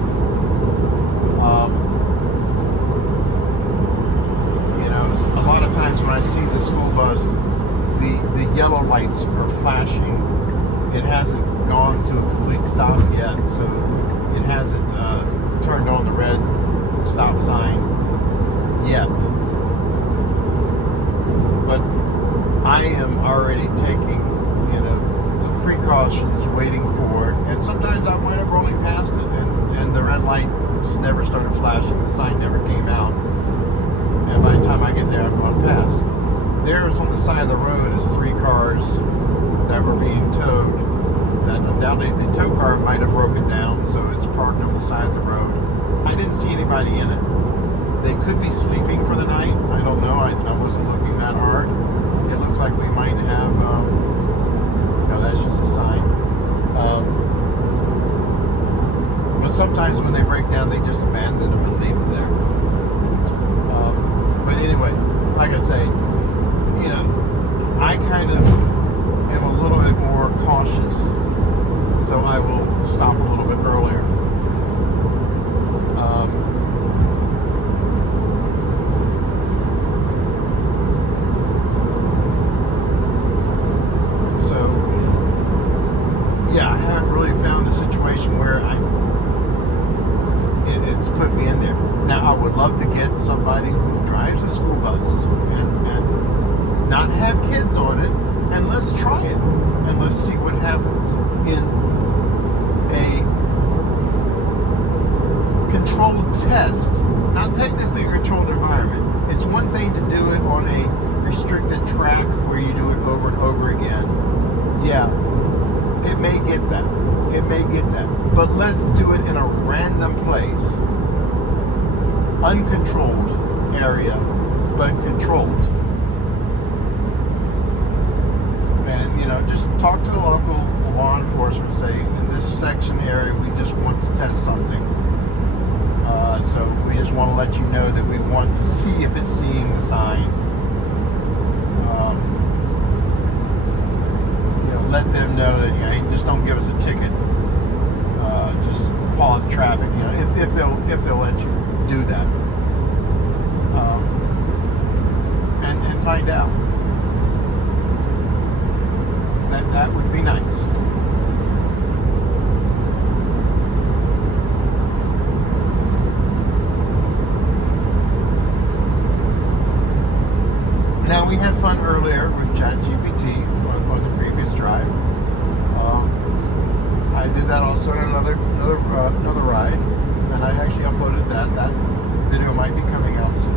You know, a lot of times when I see the school bus, the yellow lights are flashing. It hasn't gone to a complete stop yet, so it hasn't turned on the red stop sign yet. But I am already taking, you know, the precautions, waiting for it, and sometimes I wind up rolling past it, and the red light just never started flashing, the sign never came out, and by the time I get there, I'm going past. There's on the side of the road is 3 cars that were being towed. That undoubtedly the tow car might have broken down, so it's parked on the side of the road. I didn't see anybody in it. They could be sleeping for the night. I don't know. I wasn't looking that hard. It looks like we might have. No, that's just a sign. But sometimes when they break down, they just abandon them and leave them there. But anyway, like I say, you know, I kind of am a little bit more cautious, so I will stop a little bit earlier. So, yeah, I haven't really found a situation where it's put me in there. Now, I would love to get somebody who drives a school bus and not have kids on it, and let's try it, and let's see what happens in a controlled test, not technically a controlled environment. It's one thing to do it on a restricted track where you do it over and over again. Yeah, it may get that. It may get that. But let's do it in a random place, uncontrolled area, but controlled. And, you know, just talk to the local law enforcement, say, in this section area, we just want to test something. So we just want to let you know that we want to see if it's seeing the sign. You know, let them know that, you know, hey, just don't give us a ticket. Just pause traffic, you know, if they'll let you do that. And find out. That would be nice. Now, we had fun earlier with ChatGPT on the previous drive. I did that also on another ride, and I actually uploaded that. That video might be coming out soon.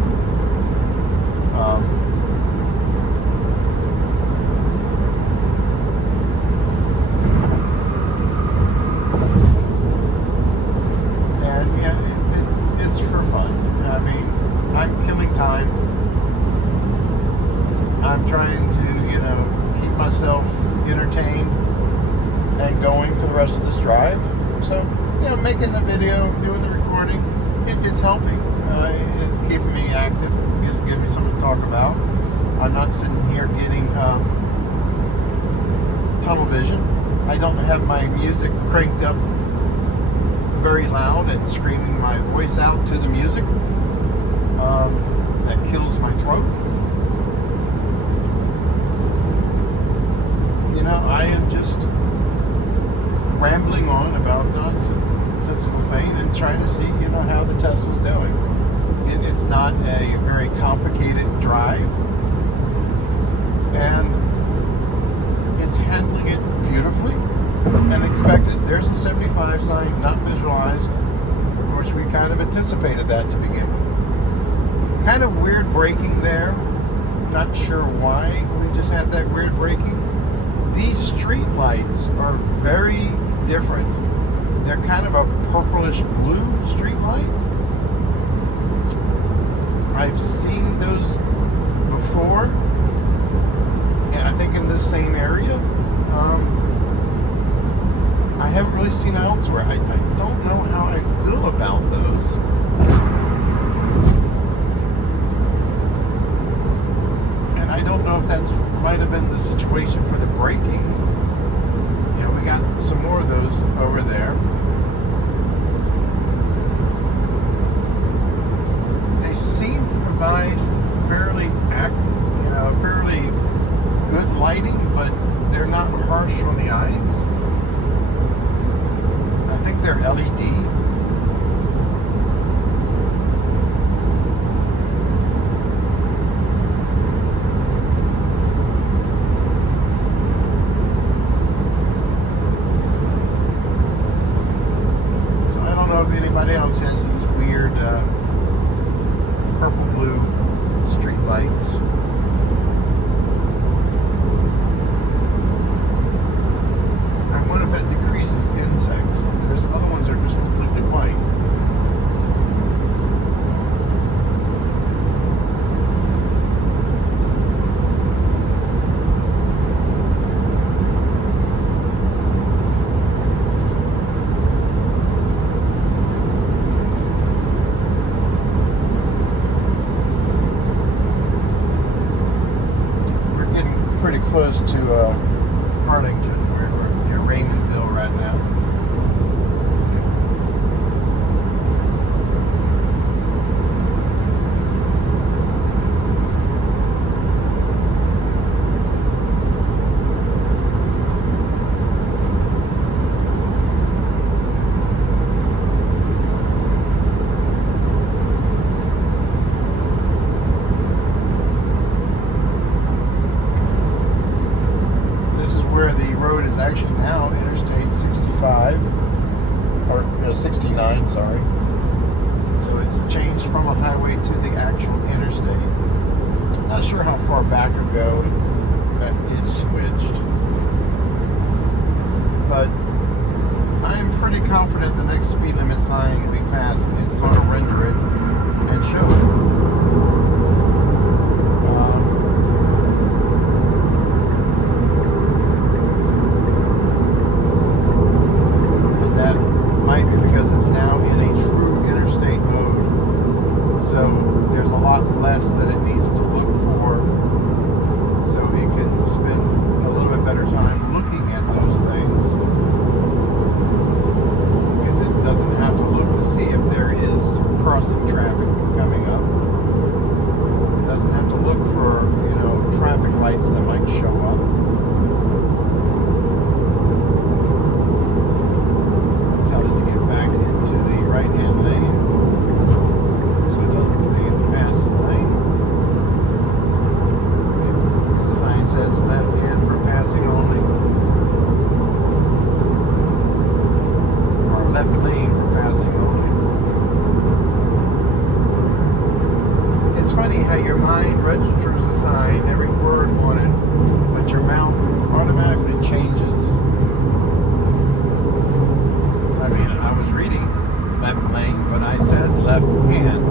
And yeah, it's for fun. I mean, I'm killing time. I'm trying to, you know, keep myself entertained and going for the rest of this drive. So, you know, making the video, doing the recording, it's helping. It's keeping me active. It's giving me something to talk about. I'm not sitting here getting tunnel vision. I don't have my music cranked up very loud and screaming my voice out to the music. That kills my throat. You know, I am just rambling on about nonsensical things and trying to see, you know, how the Tesla's doing. It's not a very complicated drive, and it's handling it beautifully and expected. There's a 75 sign, not visualized. Of course, we kind of anticipated that to begin with. Kind of weird braking there. Not sure why we just had that weird braking. These street lights are very different. They're kind of a purplish blue street light. I've seen those before, and I think in this same area. I haven't really seen it elsewhere. I don't know how I feel about those. know if that's might have been the situation for the braking. You know, we got some more of those over there. They seem to provide fairly good lighting, but they're not harsh on the eyes. I think they're LED. So I don't know if anybody else has these weird purple-blue street lights. I wonder if that decreases insects. There's other ones that are just completely white. We're getting pretty close to Harlingen. We're near Raymondville right now. Where the road is actually now Interstate 65, or 69, sorry. So it's changed from a highway to the actual interstate. Not sure how far back ago that it switched, but I'm pretty confident the next speed limit sign we pass, it's going to render it and show it. Might be because it's now in a true interstate mode. So there's a lot less that it needs to look for. So it can spend a little bit better time looking at those things. Because it doesn't have to look to see if there is crossing traffic coming up. It doesn't have to look for, traffic lights that might show up. Right-hand lane, so it doesn't stay in the passing lane. The sign says left hand for passing only, or left lane for passing only. It's funny how your mind registers a sign, every word on it, but your mouth automatically changes. I mean, I was reading left lane, but I said left hand.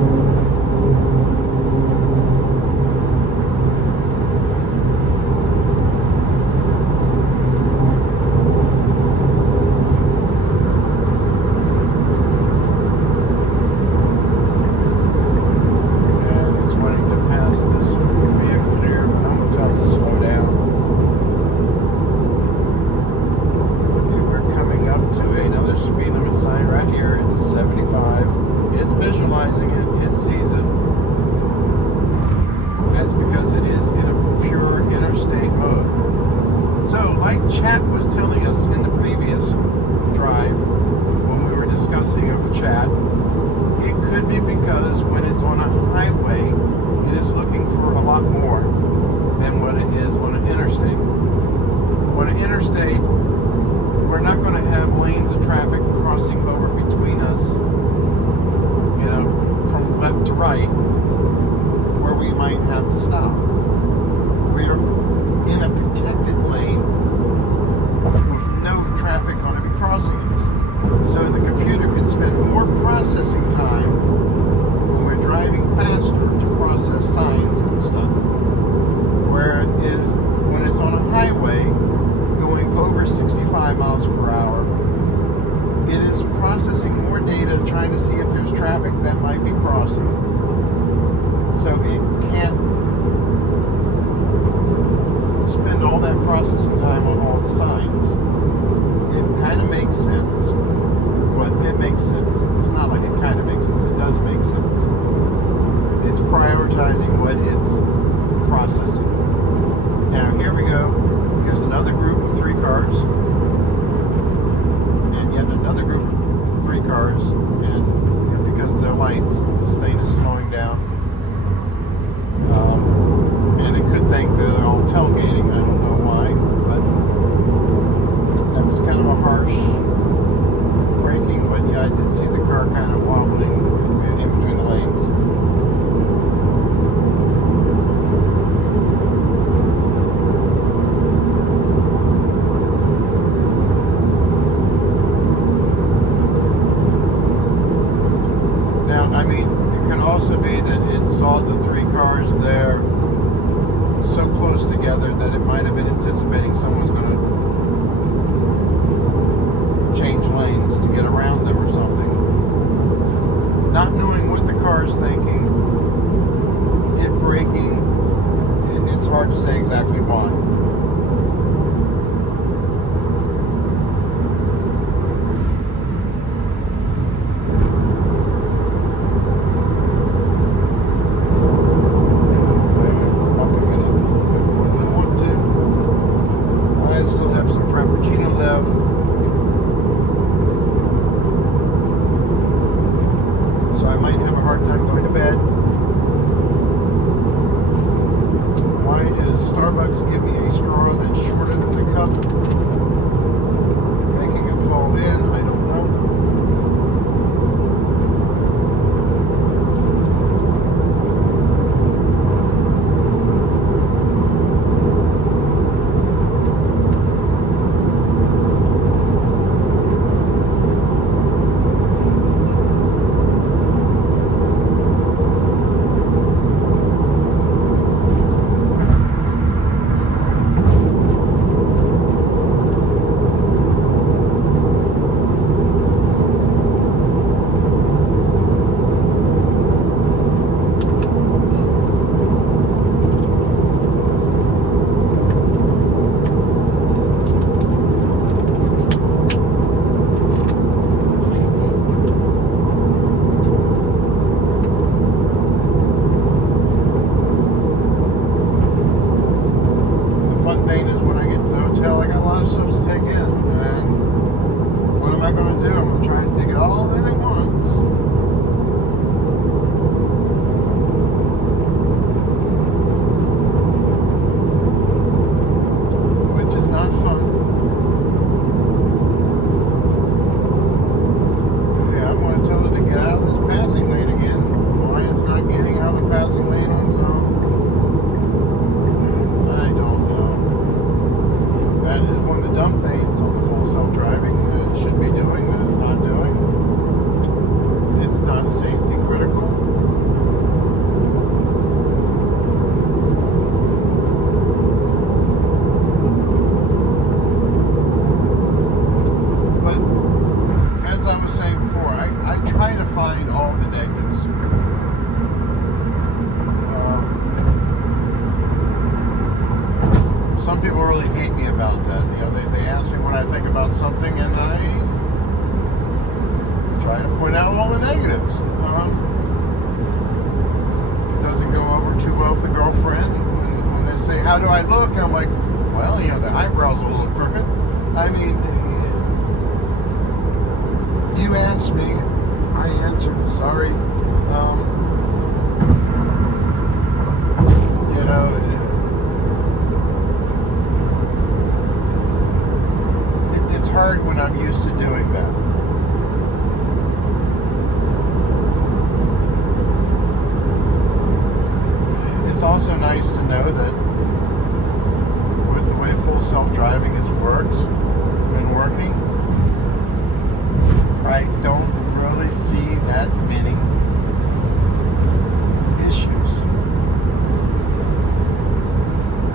And it's wanting to pass this vehicle here. I'm going to tell it to slow down. Okay, we're coming up to another speed limit sign right here. It's a 75. It's visualizing it. It sees it. That's because it is in a pure interstate mode. So, like chat was telling us in the previous drive, when we were discussing of chat, it could be because when it's on a highway, it is looking for a lot more than what it is on an interstate. On an interstate, we're not going to have lanes of traffic crossing over between us, from left to right, where we might have to stop. We're in a protected lane with no traffic going to be crossing us. So the computer can spend more processing time when we're driving faster to process signs and stuff. Whereas when it's on a highway going over 65 miles per hour, it is processing more data trying to see if there's traffic that might be crossing. So it can't spend all that processing time on all the signs. It kind of makes sense, but it makes sense. It's not like it kind of makes sense. It does make sense. It's prioritizing what it's processing. Now, here we go. Here's another group of 3 cars. And yet another group of 3 cars. And because of their lights, this thing is slowing down. And it could think that they're all tailgating. I don't know why, but that was kind of a harsh braking. But yeah, I did see the car kind of wobbling in between the lanes. Now, I mean, it could also be that it saw the 3 cars there so close together that it might have been anticipating someone's going to change lanes to get around them or something. Not knowing what the car's thinking, it braking, it's hard to say exactly why. Give me a straw that's shorter than the cup, making it fall in. I don't know. Some people really hate me about that. You know, they ask me what I think about something, and I try to point out all the negatives. It doesn't go over too well with the girlfriend when they say, "How do I look?" And I'm like, "Well, you know, the eyebrows are a little crooked." I mean, you asked me, I answered. Sorry. You know. It's hard when I'm used to doing that. It's also nice to know that with the way full self-driving been working, I don't really see that many issues.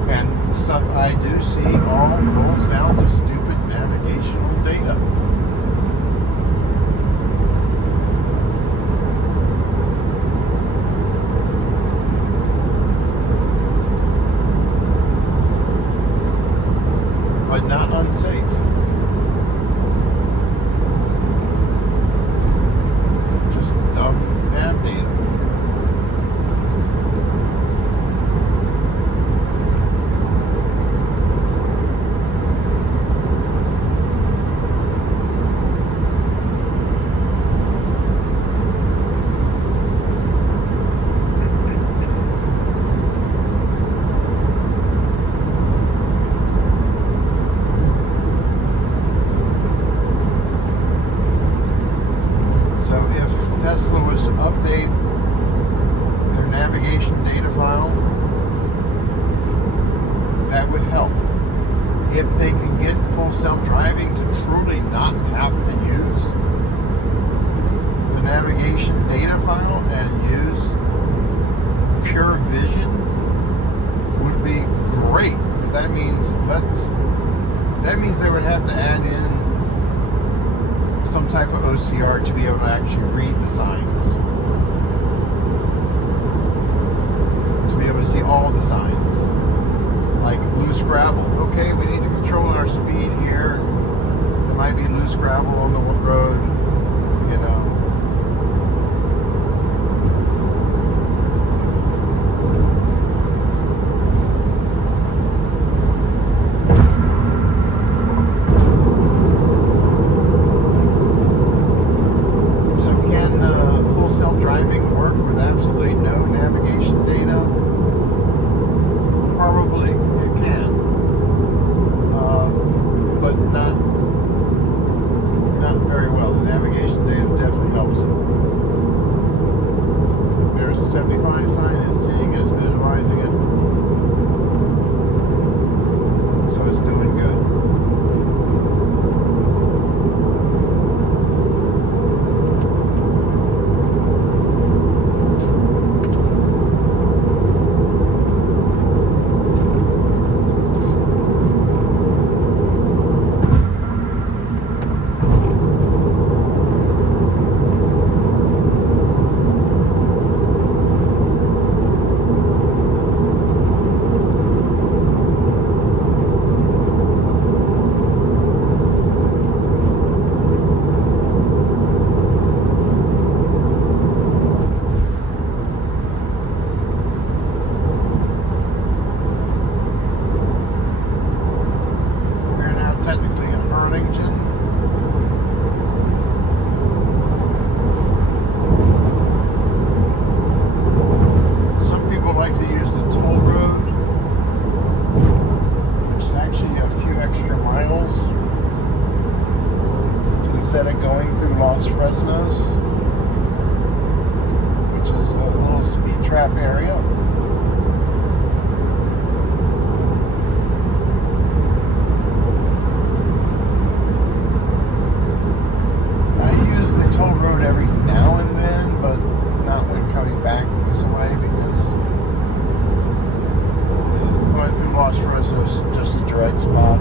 And the stuff I do see all boils down to stupid navigational data. but not unsafe. Just dumb nav data. Tesla was to update their navigation data file, that would help. If they can get full self-driving to truly not have to use the navigation data file and use pure vision, would be great. That means they would have to add in some type of OCR to be able to actually read the signs, to be able to see all the signs, like loose gravel. Okay, we need to control our speed here. There might be loose gravel on the road, you know. Self-driving work with absolutely no navigation data? Probably it can, but not very well. The navigation data definitely helps it. There's a 75 sign. It's seeing it, it's visualizing it, so it's doing good. Some people like to use the toll road, which is actually a few extra miles instead of going through Los Fresnos, which is a little speed trap area. The toll road every now and then, but not when coming back this way, because going through Los Fresnos is just a direct spot.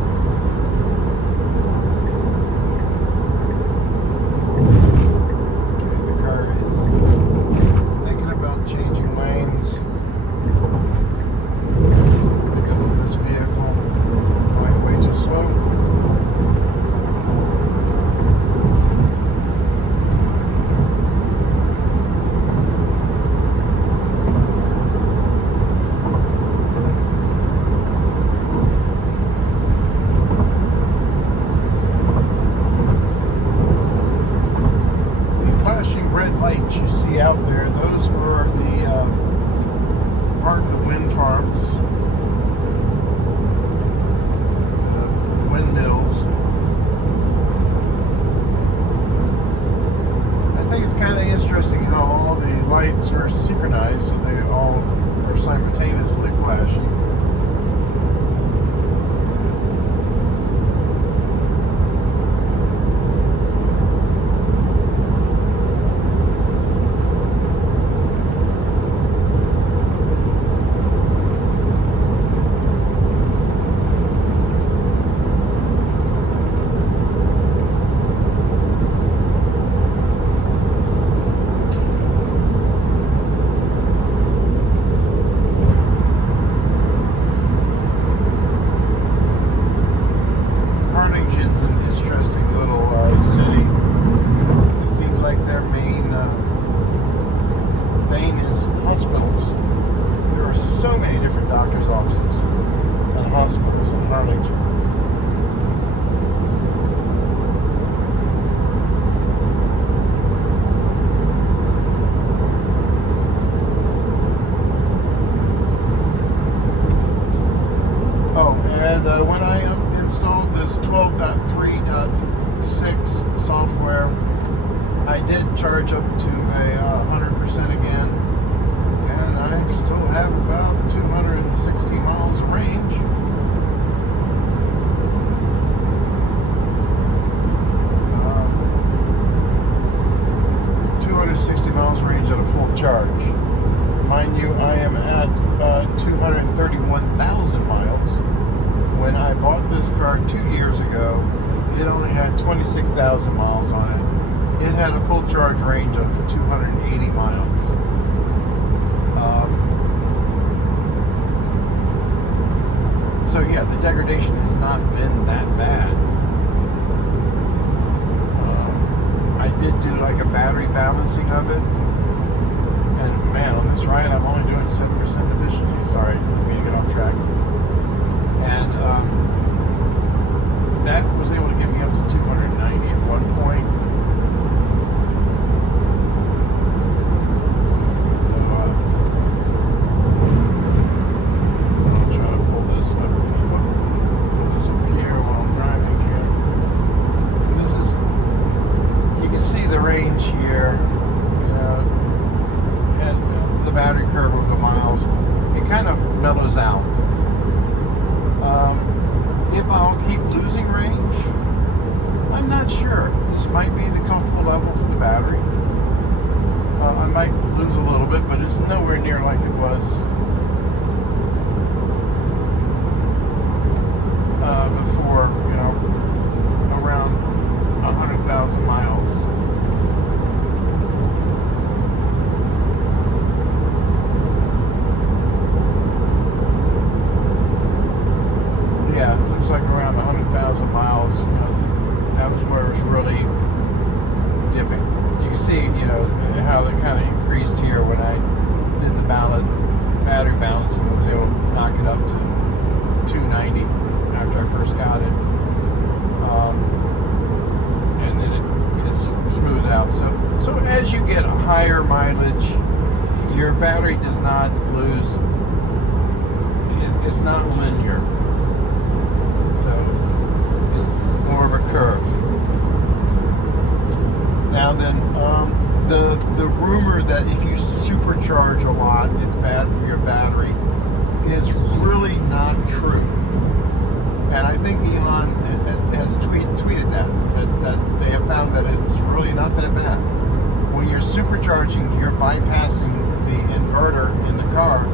Okay, the car is thinking about changing lanes because of this vehicle going way too slow. Arlington. Oh, and when I installed this 12.3.6 software, I did charge up to a 100% again, and I still have about 260 miles of range. 260 miles range at a full charge. Mind you, I am at 231,000 miles. When I bought this car 2 years ago, it only had 26,000 miles on it. It had a full charge range of 280 miles. So yeah, the degradation has not been that bad. I did do like a battery balancing of it. And man, on this ride, I'm only doing 7% efficiency. Sorry, I'm going to get off track. And that was able to get me up to 290 at one point. So I'll try to pull this up here while I'm driving here. And this is, you can see the range here. And the battery curve of the miles, it kind of mellows out. If I'll keep losing range, I'm not sure. This might be the comfortable level for the battery. I might lose a little bit, but it's nowhere near like it was before, around 100,000 miles. Yeah, it looks like around 100,000 miles, that was where it was really dipping. You can see, how it kind of increased here when I did the battery balance and was able to knock it up to 290 after I first got it. And then it smooths out. So as you get a higher mileage, your battery does not lose. It's not linear. So it's more of a curve. Now then, the rumor that if you supercharge a lot, it's bad for your battery is really not true. And I think Elon has tweeted that they have found that it's really not that bad. When you're supercharging, you're bypassing the inverter in the car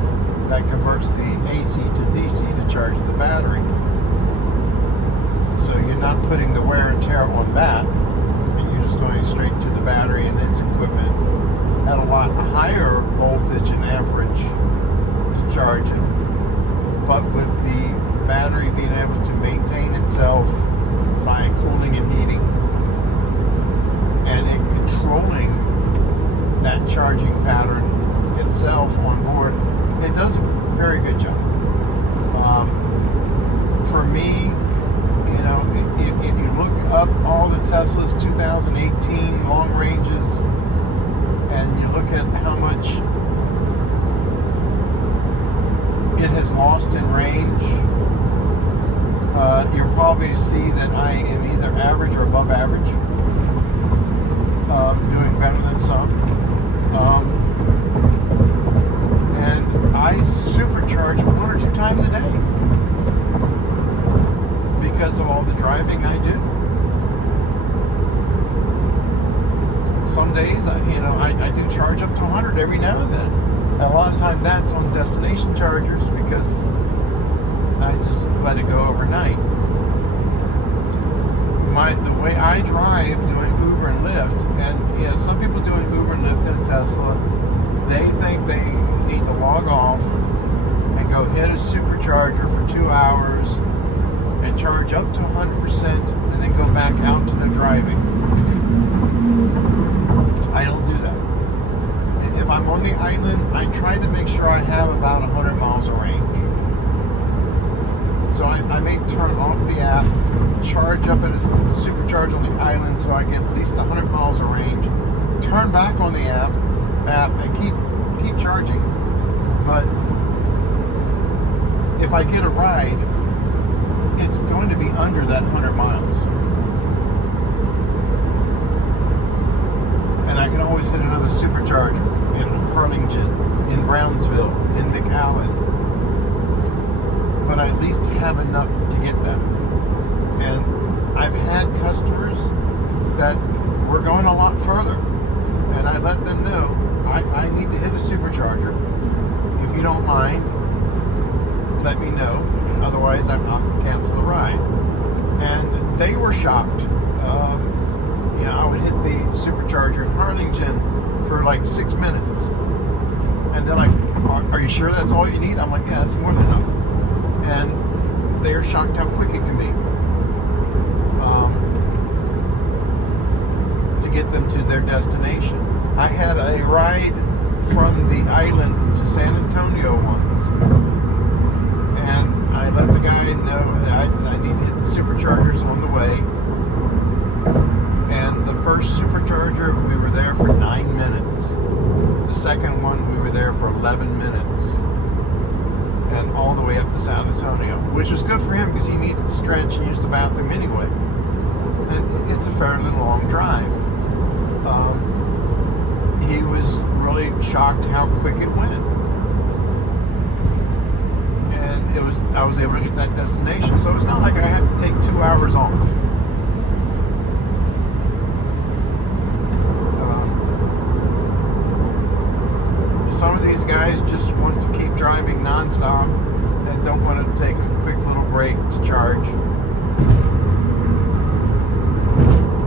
that converts the AC to DC to charge the battery. So you're not putting the wear and tear on that, and you're just going straight to the battery and its equipment at a lot higher voltage and amperage to charge it. But with the battery being able to maintain itself by cooling and heating, and it controlling that charging pattern itself on board, it does a very good job. For me, if you look up all the Tesla's 2018 long ranges and you look at how much it has lost in range, you'll probably see that I am either average or above average, doing better than some. And I supercharge 1 or 2 times a day because of all the driving I do. Some days, I do charge up to 100 every now and then. And a lot of times that's on destination chargers because I just let it go overnight. The way I drive doing Uber and Lyft, and some people doing Uber and Lyft in a Tesla, they think they need to log off and go hit a supercharger for 2 hours and charge up to 100% and then go back out to the driving. I don't do that. If I'm on the island, I try to make sure I have about 100 miles of range. So I may turn off the app, charge up at a supercharge on the island till I get at least 100 miles of range, turn back on the app and keep charging. But if I get a ride, it's going to be under that 100 miles. And I can always hit another supercharger in Harlingen, in Brownsville, in McAllen. But I at least have enough to get them. And I've had customers that were going a lot further. And I let them know, I need to hit a supercharger. If you don't mind, let me know. Otherwise, I'll cancel the ride. And they were shocked. I would hit the supercharger in Harlingen for like 6 minutes. And they're like, are you sure that's all you need? I'm like, yeah, that's more than enough. And they're shocked how quick it can be to get them to their destination. I had a ride from the island to San Antonio once. And I let the guy know that I need to hit the superchargers on the way. And the first supercharger, we were there for 9 minutes. The second one, we were there for 11 minutes. And all the way up to San Antonio, which was good for him because he needed to stretch and use the bathroom anyway. And it's a fairly long drive. He was really shocked how quick it went. And I was able to get that destination. So it's not like I had to take 2 hours off. Some of these guys just want to keep driving nonstop and don't want to take a quick little break to charge.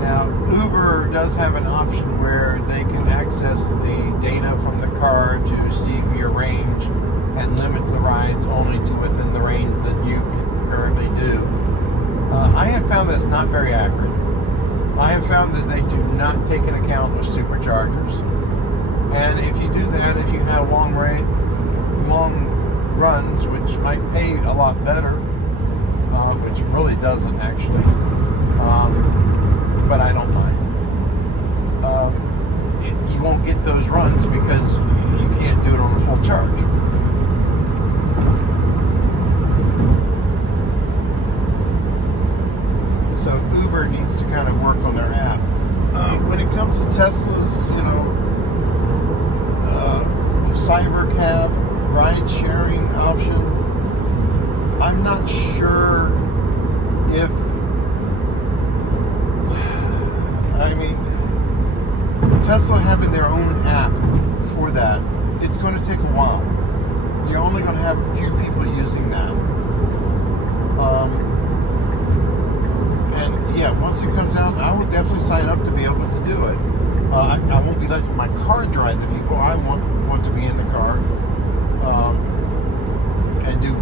Now, Uber does have an option where they can access the data from the car to see your range and limit the rides only to within the range that you currently do. I have found that's not very accurate. I have found that they do not take into account of superchargers. And if you do that, if you have long runs, which might pay a lot better, which really doesn't actually, but I don't mind. You won't get those runs because you can't do it on a full charge. So Uber needs to kind of work on their app. When it comes to Tesla's, Cybercab ride sharing option, I'm not sure if Tesla having their own app for that, it's going to take a while. You're only going to have a few people using that. And yeah, once it comes out, I would definitely sign up to be able to do it. I won't be letting my car drive the people. I want to be in the car and do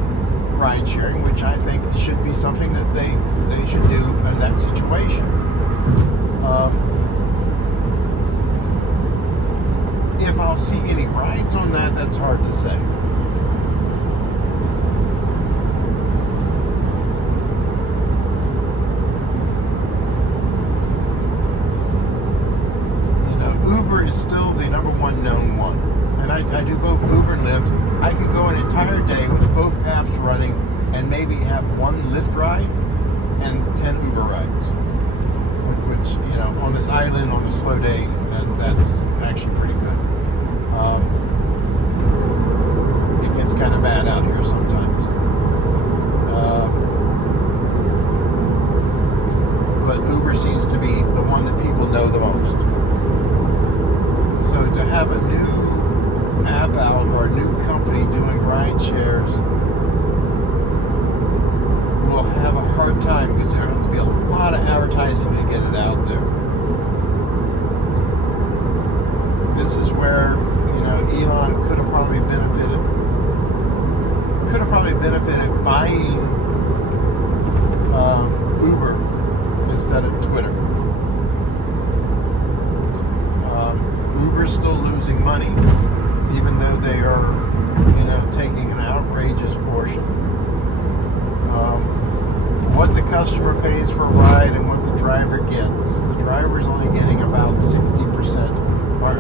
ride sharing, which I think should be something that they should do in that situation. If I'll see any rides on that, that's hard to say. Uber is still the number one known one. And I do both Uber and Lyft. I could go an entire day with both apps running and maybe have one Lyft ride and 10 Uber rides. Which, on this island, on a slow day, that's actually pretty good. It gets kind of bad out here sometimes. But Uber seems to be the one that people know the most. So to have a new app out or a new company doing ride shares will have a hard time because there has to be a lot of advertising to get it out there. This is where Elon could have probably benefited buying Uber instead of Twitter. Uber's still losing money, even though they are, taking an outrageous portion. what the customer pays for a ride and what the driver gets. The driver's only getting about 60%. Or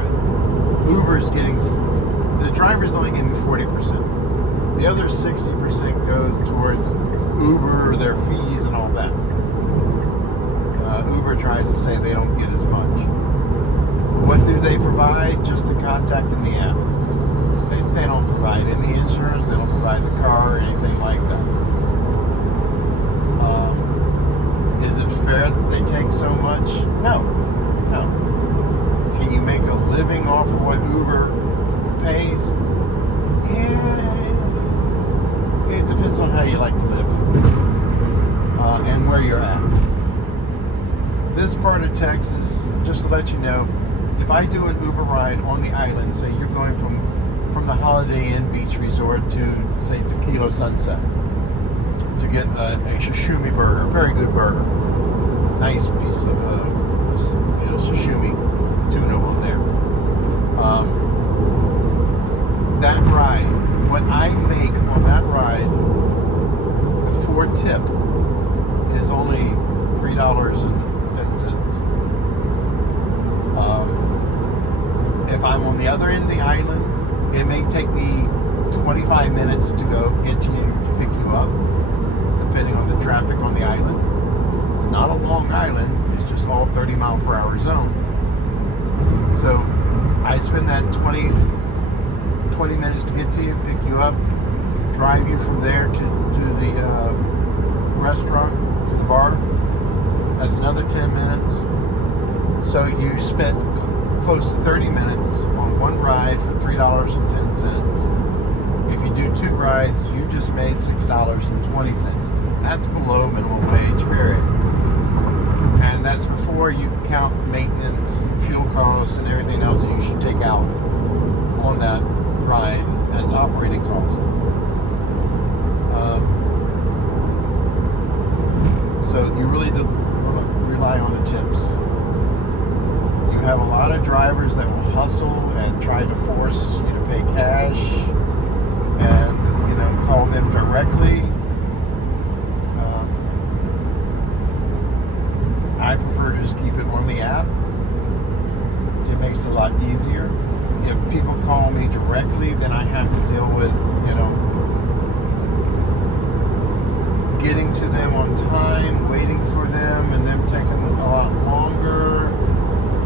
Uber's getting, the driver's only getting 40%. The other 60% goes towards Uber, their fees and all that. Uber tries to say they don't get as much. What do they provide? Just the contact in the app. They don't provide any insurance. They don't provide the car or anything like that. Is it fair that they take so much? No. Can you make a living off of what Uber pays? Yeah. It depends on how you like to live and where you're at. This part of Texas, just to let you know, if I do an Uber ride on the island, say you're going from the Holiday Inn Beach Resort to, say, Tequila Sunset to get a sashimi burger, a very good burger, nice piece of sashimi tuna on there. That ride, what I make on that ride before tip is only $3.10. If I'm on the other end of the island, it may take me 25 minutes to go get to you to pick you up, depending on the traffic on the island. It's not a long island, it's just all 30-mile-per-hour zone. So I spend that 20 minutes to get to you, pick you up, drive you from there to the restaurant, to the bar. That's another 10 minutes. So you spent close to 30 minutes on one ride for $3.10. If you do two rides, you just made $6.20. That's below minimum wage, period. And that's before you count maintenance, fuel costs, and everything else that you should take out on that ride as operating costs. So you really do rely on the tips. You have a lot of drivers that will hustle and try to force you to pay cash and, call them directly. I prefer to just keep it on the app. It makes it a lot easier. If people call me directly, then I have to deal with, getting to them on time, waiting for them, and them taking a lot longer.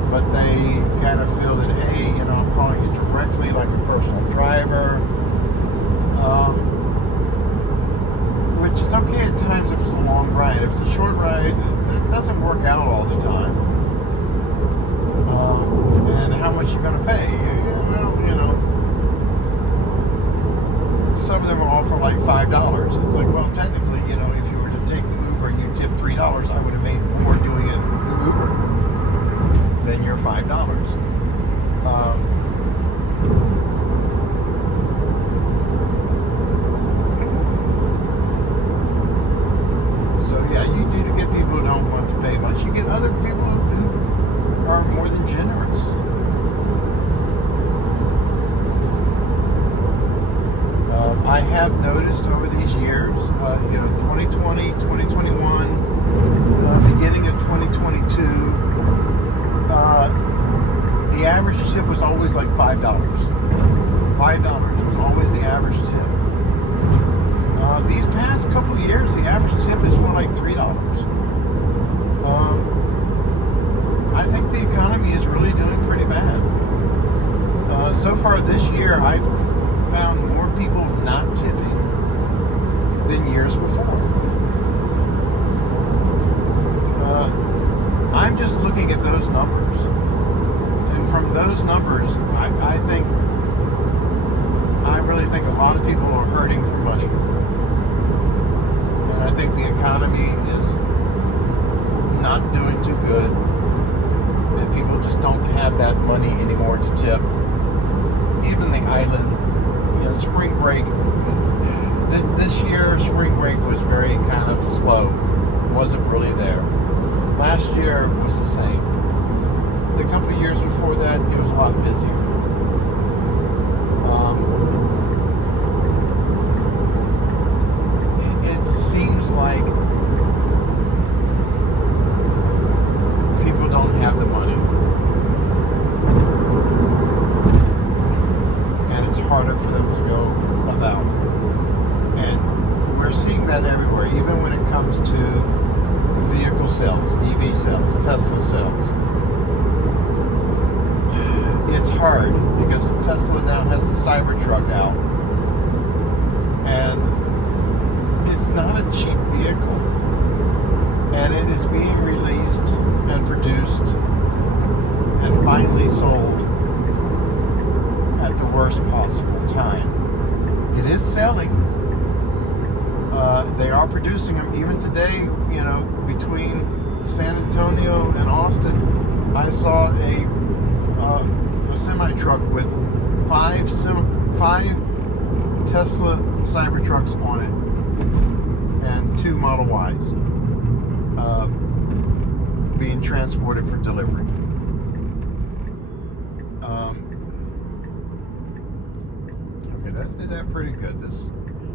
But they kind of feel that, hey, I'm calling you directly like a personal driver. Which is okay at times if it's a long ride. If it's a short ride, it doesn't work out all the time. And how much you're going to pay? Some of them offer like $5. It's like, well, technically, if you were to take the Uber and you tip $3, I would have made more doing it through Uber than your $5. So yeah, you do get people who don't want to pay much. You get other people who are more than generous. I have noticed over these years, 2020, 2021, beginning of 2022, the average tip was always like $5. $5 was always the average tip. These past couple of years, the average tip is more like $3. I think the economy is really doing pretty bad. So far this year, I've found more people not tipping than years before. I'm just looking at those numbers. And from those numbers, I really think a lot of people are hurting for money. And I think the economy is not doing too good. And people just don't have that money anymore to tip. Even the island, spring break, this year spring break was very kind of slow. Wasn't really there. Last year was the same. The couple of years before that, it was a lot busier. It seems like sales, EV sales, Tesla sales. It's hard because Tesla now has the Cybertruck out, and it's not a cheap vehicle, and it is being released and produced and finally sold at the worst possible time. It is selling. They are producing them even today. You know, between San Antonio and Austin, I saw a semi-truck with five Tesla Cybertrucks on it and 2 Model Ys being transported for delivery. Okay, that did that pretty good.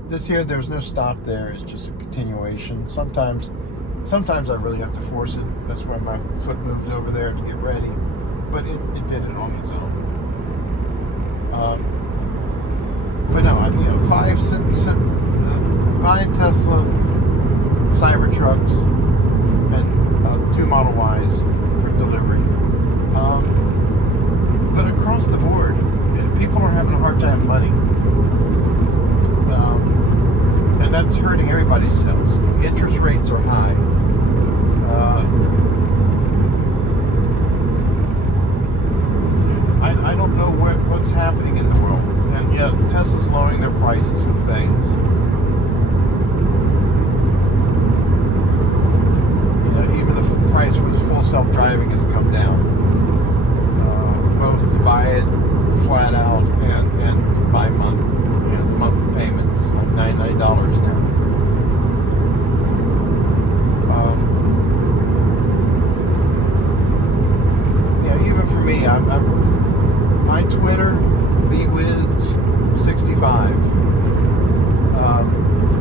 This here, there's no stop there. It's just a continuation. Sometimes I really have to force it. That's why my foot moved over there to get ready. But it did it on its own. But no, I mean, 5 Tesla Cybertrucks and 2 Model Ys for delivery. But across the board, people are having a hard time money. And that's hurting everybody's sales. Interest rates are high. I don't know what's happening in the world. And yeah, Tesla's lowering their prices and things. You know, even the price for the full self-driving has come down. Both to buy it flat out and by month. You know, monthly payments, like $99 now. Yeah, even for me, I'm my Twitter, BWiz65.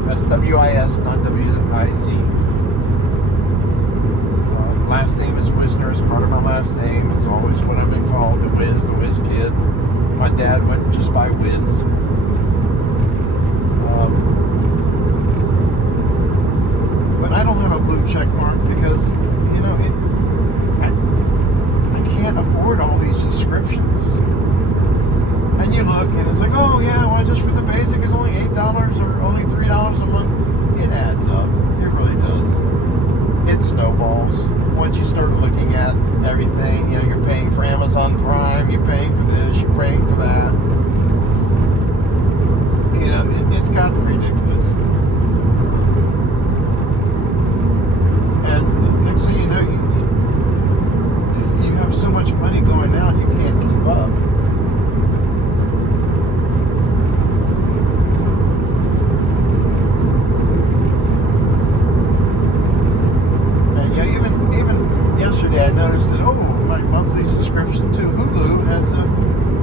That's WIS, not WIZ. Last name is Wisner. It's part of my last name. It's always what I've been called, the Whiz Kid. My dad went just by Wiz. But I don't have a blue check mark because, you know, I can't afford all these subscriptions. And you look and it's like, oh yeah, well, just for the basic it's only $8 or only $3 a month. It adds up. It really does. It snowballs. Once you start looking at everything, you know, you're paying for Amazon Prime, you're paying for this, you're paying for that. You know, it's gotten ridiculous. And next thing you know, you have so much money going out, you can't keep up. I noticed that, my monthly subscription to Hulu has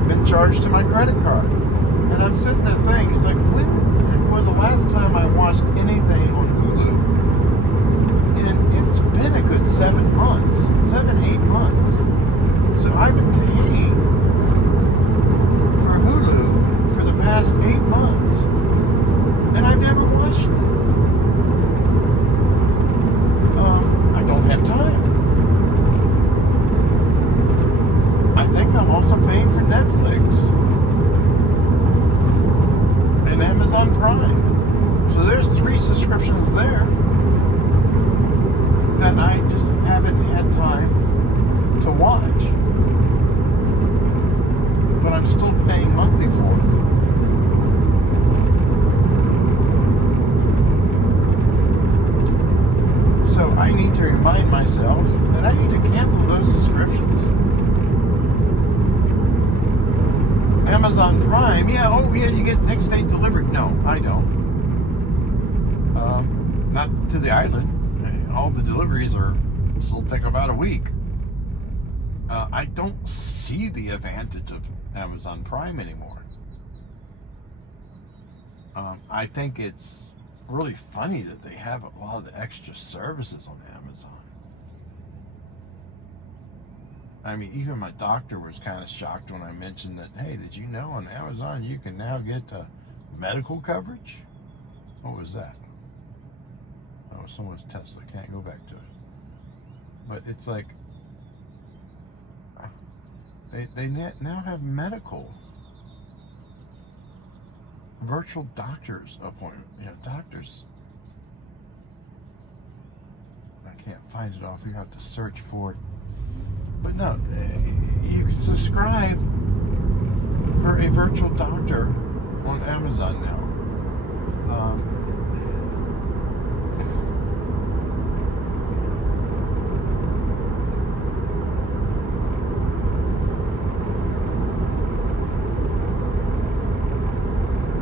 been charged to my credit card. And I'm sitting there thinking, it's like, when was the last time I watched anything on Hulu? And it's been a good 7 months, 8 months. So I've been paying for Hulu for the past 8 months. And I've never watched it. I don't have time. I'm also paying for Netflix and Amazon Prime. So there's 3 subscriptions there that I just haven't had time to watch. But I'm still paying monthly for it. So I need to remind myself that I need to cancel those subscriptions. Amazon Prime, you get next day delivery. No, I don't. Not to the island. All the deliveries still take about a week. I don't see the advantage of Amazon Prime anymore. I think it's really funny that they have a lot of the extra services on Amazon. I mean, even my doctor was kind of shocked when I mentioned that, hey, did you know on Amazon you can now get medical coverage? What was that? Oh, someone's Tesla. Can't go back to it. But it's like, they now have medical virtual doctor's appointment. Doctors. I can't find it off. You have to search for it. But no, you can subscribe for a virtual doctor on Amazon now.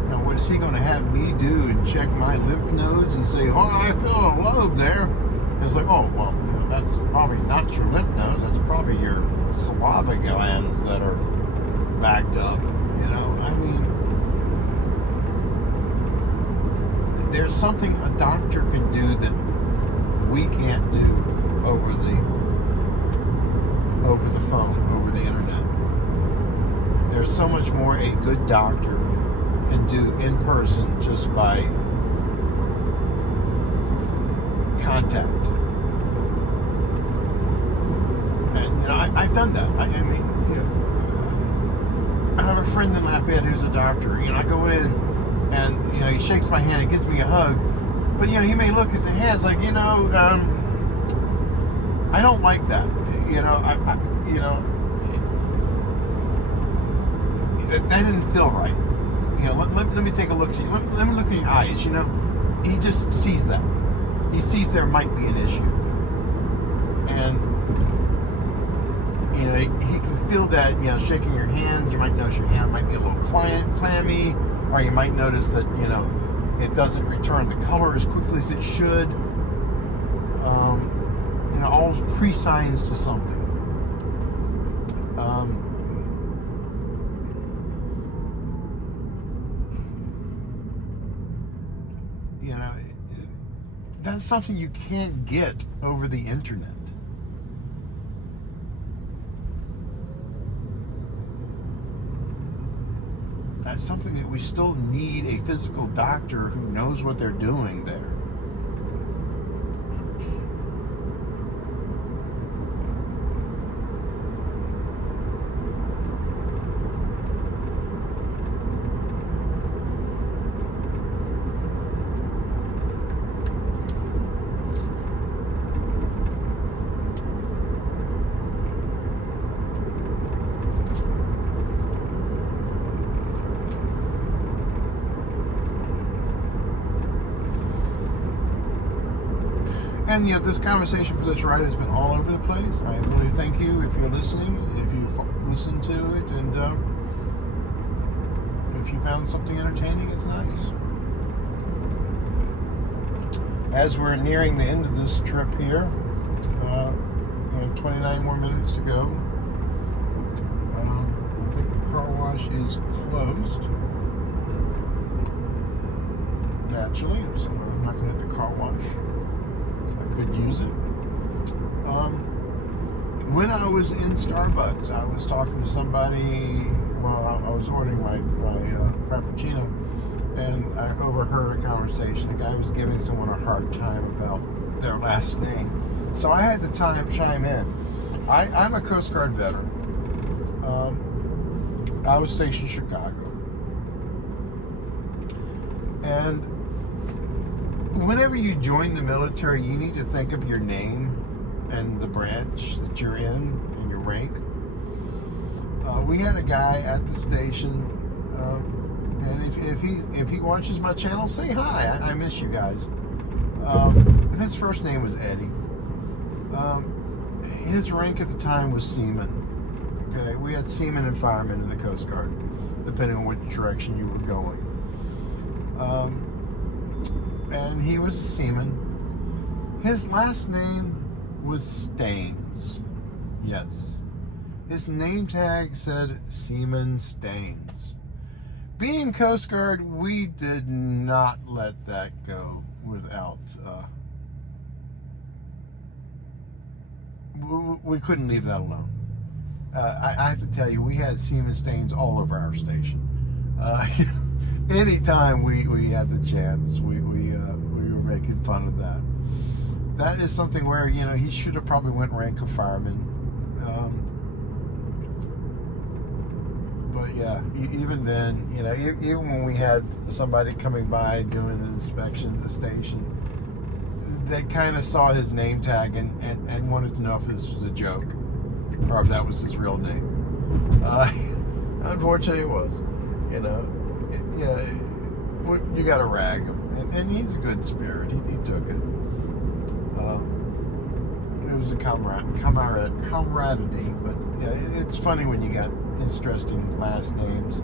Now, what is he going to have me do and check my lymph nodes and say, oh, I feel a lobe there? And it's like, oh, well, that's probably not your lymph nodes. That's probably your saliva glands that are backed up. I mean, there's something a doctor can do that we can't do over the phone, over the internet. There's so much more a good doctor can do in person just by contact. And I've done that. I mean, I have a friend in Lafayette who's a doctor. I go in and he shakes my hand and gives me a hug, but he may look at the hands like, I don't like that. That didn't feel right. Let me take a look at you. Let me look in your eyes. He just sees that. He sees there might be an issue, and he can feel that. Shaking your hand, you might notice your hand might be a little clammy, or you might notice that it doesn't return the color as quickly as it should. All pre-signs to something. That's something you can't get over the internet. That's something that we still need a physical doctor who knows what they're doing there. And this conversation for this ride has been all over the place. I really thank you if you're listening, if you've listened to it, and if you found something entertaining, it's nice. As we're nearing the end of this trip here, 29 more minutes to go. I think the car wash is closed. Naturally, so I'm not going to hit the car wash. Could use it. When I was in Starbucks, I was talking to somebody while I was ordering my Frappuccino, and I overheard a conversation. A guy was giving someone a hard time about their last name. So I had to chime in. I'm a Coast Guard veteran. I was stationed in Chicago. And whenever you join the military, you need to think of your name and the branch that you're in and your rank. We had a guy at the station, and if he watches my channel, say hi. I miss you guys. His first name was Eddie. His rank at the time was seaman. Okay, we had seamen and firemen in the Coast Guard, depending on what direction you were going. And he was a seaman. His last name was Staines. Yes. His name tag said Seaman Staines. Being Coast Guard, we did not let that go without... we couldn't leave that alone. I have to tell you, we had Seaman Staines all over our station. Anytime we had the chance, we were making fun of that. that is something where, you know, he should have probably went rank of fireman. But yeah, even then, you know, even when we had somebody coming by doing an inspection of the station, they kind of saw his name tag and wanted to know if this was a joke or if that was his real name. Unfortunately, it was. You know, yeah, you got to rag him, and he's a good spirit. He took it. It was a camaraderie, but yeah, it's funny when you got interesting last names.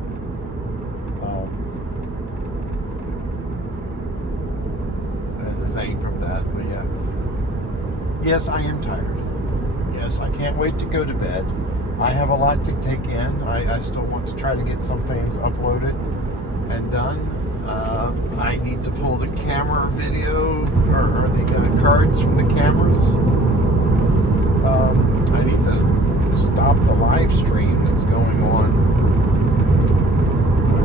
And thank you for that. But yeah, yes, I am tired. Yes, I can't wait to go to bed. I have a lot to take in. I still want to try to get some things uploaded and done. I need to pull the camera video or the cards from the cameras. I need to stop the live stream that's going on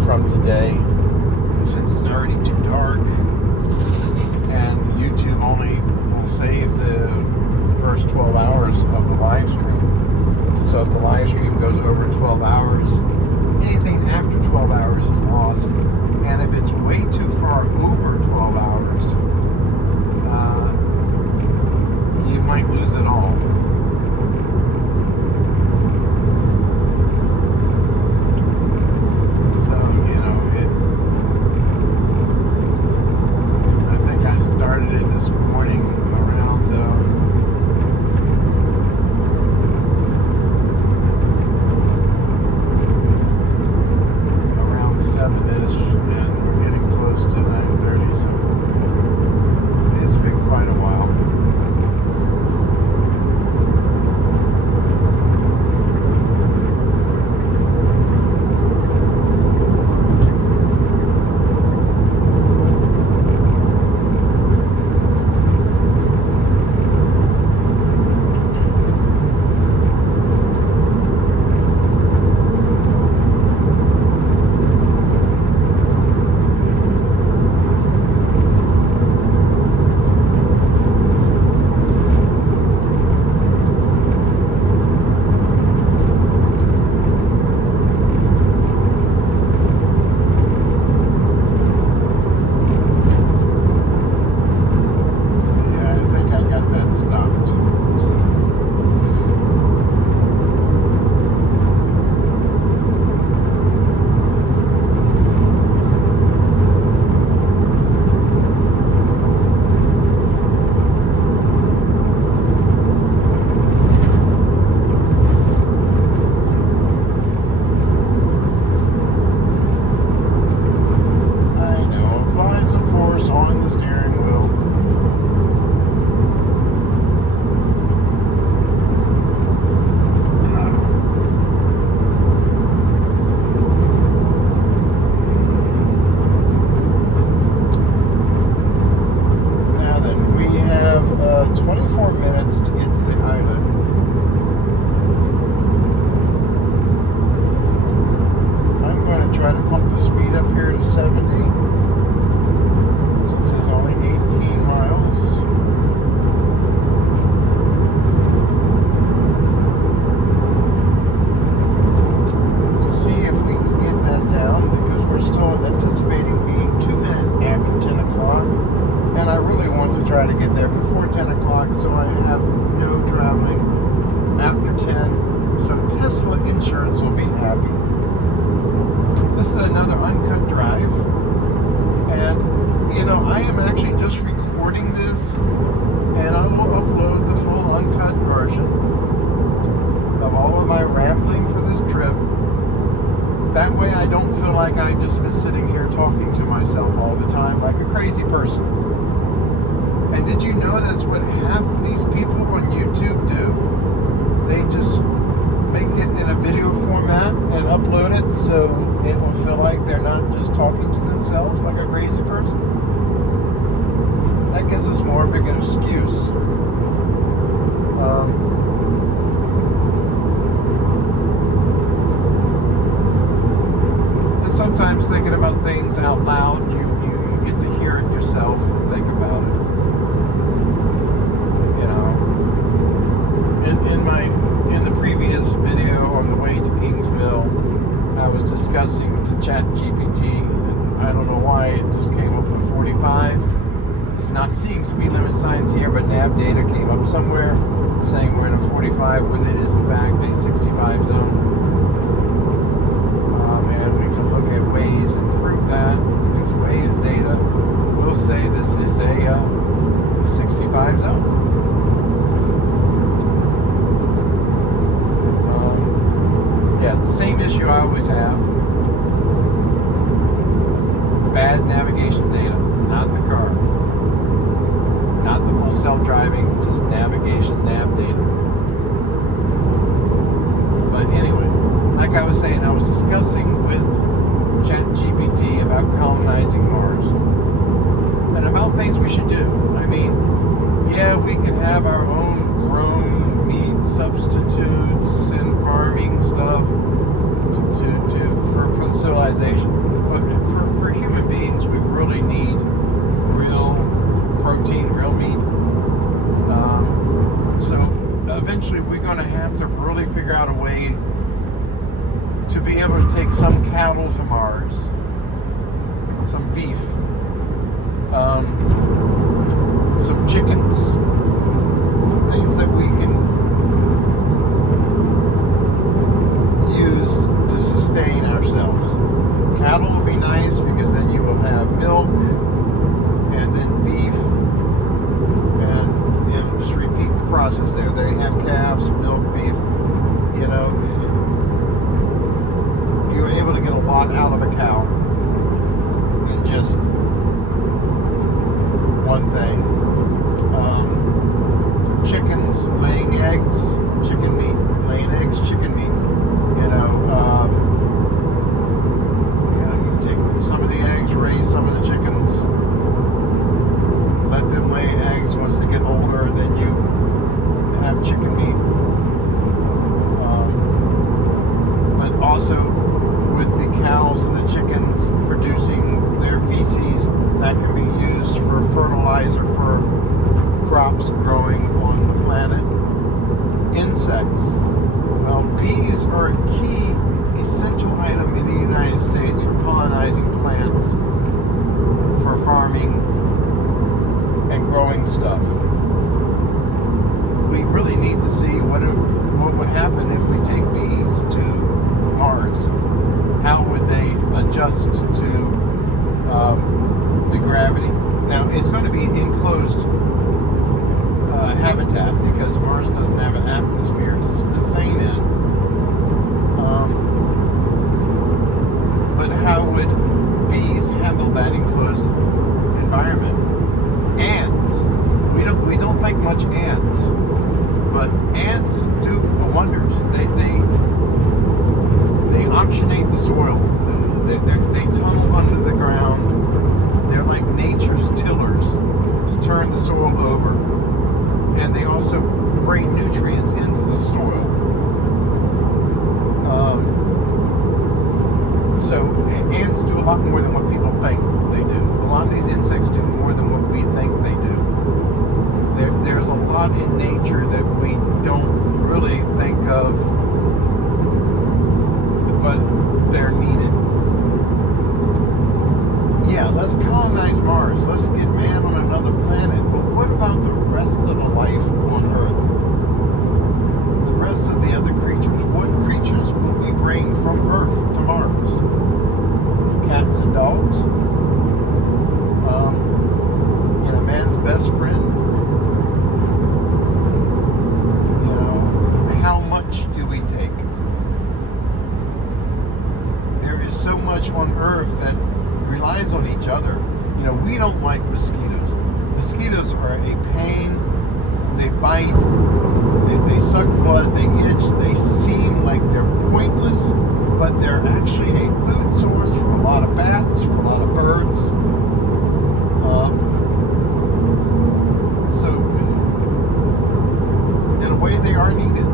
from today, since it's already too dark, and YouTube only will save the first 12 hours of the live stream. So if the live stream goes over 12 hours, anything after 12 hours is lost. And if it's way too far over 12 hours, you might lose it all. So, you know, I think I started it this morning around around 7-ish, and we're getting close to 9:30, so it's been quite a while. Try to get there before 10 o'clock so I have no traveling after 10. So Tesla Insurance will be happy. This is another uncut drive. And, you know, I am actually just recording this, and I will upload the full uncut version of all of my rambling for this trip. That way I don't feel like I've just been sitting here talking to myself all the time like a crazy person. And did you know that's what half of these people on YouTube do? They just make it in a video format and upload it so it will feel like they're not just talking to themselves like a crazy person. That gives us more of an excuse. And sometimes thinking about things out loud, you get to hear it yourself and think about it. Chat GPT. I don't know why it just came up with 45. It's not seeing speed limit signs here, but nav data came up somewhere saying we're in a 45 when it is in fact a 65 zone. And we can look at Waze and prove that. Because Waze data will say this is a 65 zone. Yeah, the same issue I always have. Bad navigation data, not the car. Not the full self-driving, just navigation, nav data. But anyway, like I was saying, I was discussing with ChatGPT about colonizing Mars. And about things we should do. I mean, yeah, we can have our own grown meat substitutes and farming stuff for the civilization. But for human beings, we really need real protein, real meat. So eventually we're going to have to really figure out a way to be able to take some cattle to Mars, some beef, some chickens, things that we can use to sustain ourselves. Cattle will be nice because then you will have milk and then beef, and just repeat the process there. They have calves, milk, beef. You're able to get a lot out of a cow in just one thing. Chickens laying eggs, chicken meat. Laying eggs, chicken meat. You take some of the eggs, raise some of the chickens, let them lay eggs. Once they get older, then you have chicken meat. But also with the cows and the chickens producing their feces, that can be used for fertilizer for crops growing on the planet. Insects. Bees are a key essential item in the United States for colonizing plants, for farming and growing stuff. We really need to see what would happen if we take bees to Mars. How would they adjust to the gravity? Now, it's going to be enclosed habitat because Mars doesn't have an atmosphere to sustain in. But how would bees handle that enclosed environment? Ants. We don't think much ants, but ants do wonders. They oxygenate the soil. They tunnel under the ground. They're like nature's tillers to turn the soil over. And they also bring nutrients into the soil. So ants do a lot more than what people think they do. A lot of these insects do more than what we think they do. There's a lot in nature that we don't really think of, but they're needed. Yeah, let's colonize Mars. Let's get man on another planet. But what about the rest of the life on Earth? The rest of the other creatures. What creatures will we bring from Earth to Mars? Cats and dogs? Man's best friend? How much do we take? There is so much on Earth that relies on each other. We don't like mosquitoes. Mosquitoes are a pain. They bite. They suck blood. They itch. They seem like they're pointless, but they're actually a food source for a lot of bats, for a lot of birds. So, in a way, they are needed.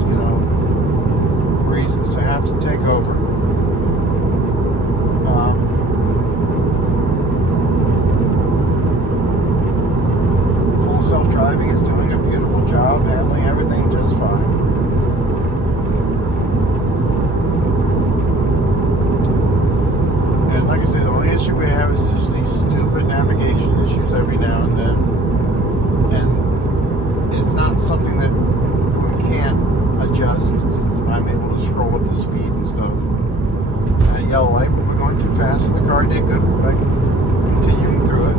cause, reasons to have to take over. Full self-driving is doing a beautiful job, handling everything just fine. And like I said, the only issue we have is just these stupid navigation issues every now and then. And it's not something that we can't adjust since I'm able to scroll up the speed and stuff. That yellow light, but we're going too fast, and the car did good by continuing through it,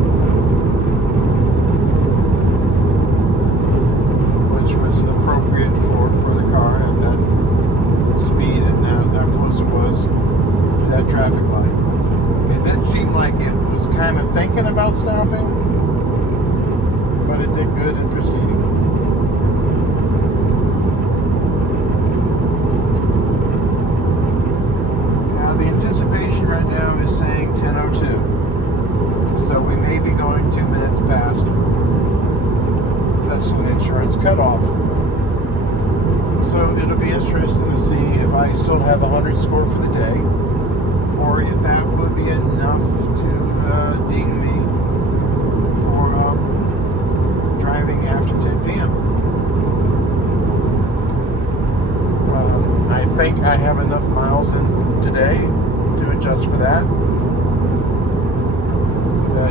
which was appropriate for the car at that speed and how close it was to that traffic light. It did seem like it was kind of thinking about stopping, but it did good in proceeding. The anticipation right now is saying 10:02, so we may be going 2 minutes past Tesla insurance cutoff. So it'll be interesting to see if I still have 100 score for the day, or if that would be enough to ding me for driving after 10 p.m. I think I have enough miles in today to adjust for that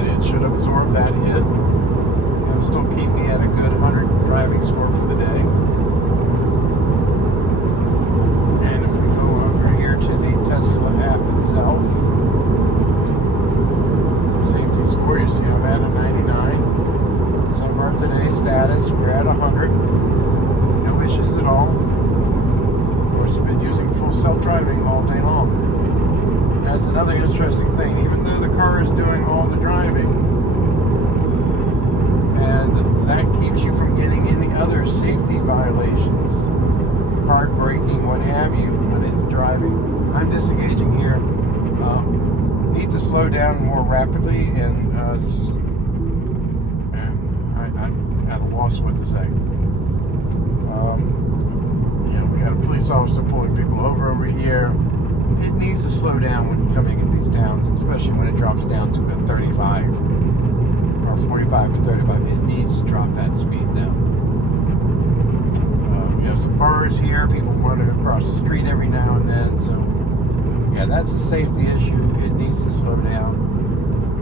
it should absorb that hit and still keep me at a good 100 driving score for the day. And if we go over here to the Tesla app itself, safety score, you see I'm at a 99. So far today's status, we're at 100. No issues at all. I've been using full self-driving all day long. That's another interesting thing. Even though the car is doing all the driving, and that keeps you from getting any other safety violations, hard braking, what have you, when it's driving. I'm disengaging here. Need to slow down more rapidly, and I'm at a loss what to say. Got a police officer pulling people over here. It needs to slow down when you're coming in these towns, especially when it drops down to a 35 or 45 and 35. It needs to drop that speed down. We have some bars here. People want to cross the street every now and then. So, yeah, that's a safety issue. It needs to slow down.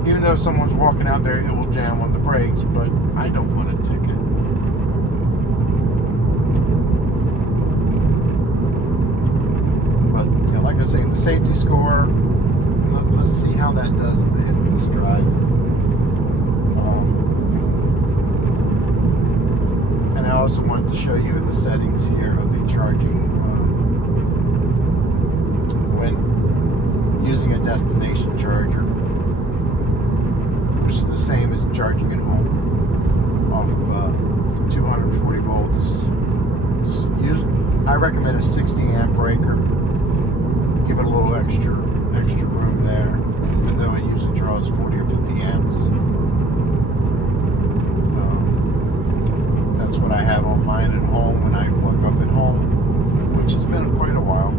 Even though someone's walking out there, it will jam on the brakes, but I don't want a ticket. Like I say, the safety score, let's see how that does at the end of this drive. And I also want to show you in the settings here of the charging when using a destination charger, which is the same as charging at home off of 240 volts. I recommend a 60 amp breaker. Give it a little extra room there, even though it usually draws 40 or 50 amps. That's what I have on mine at home when I plug up at home, which has been quite a while.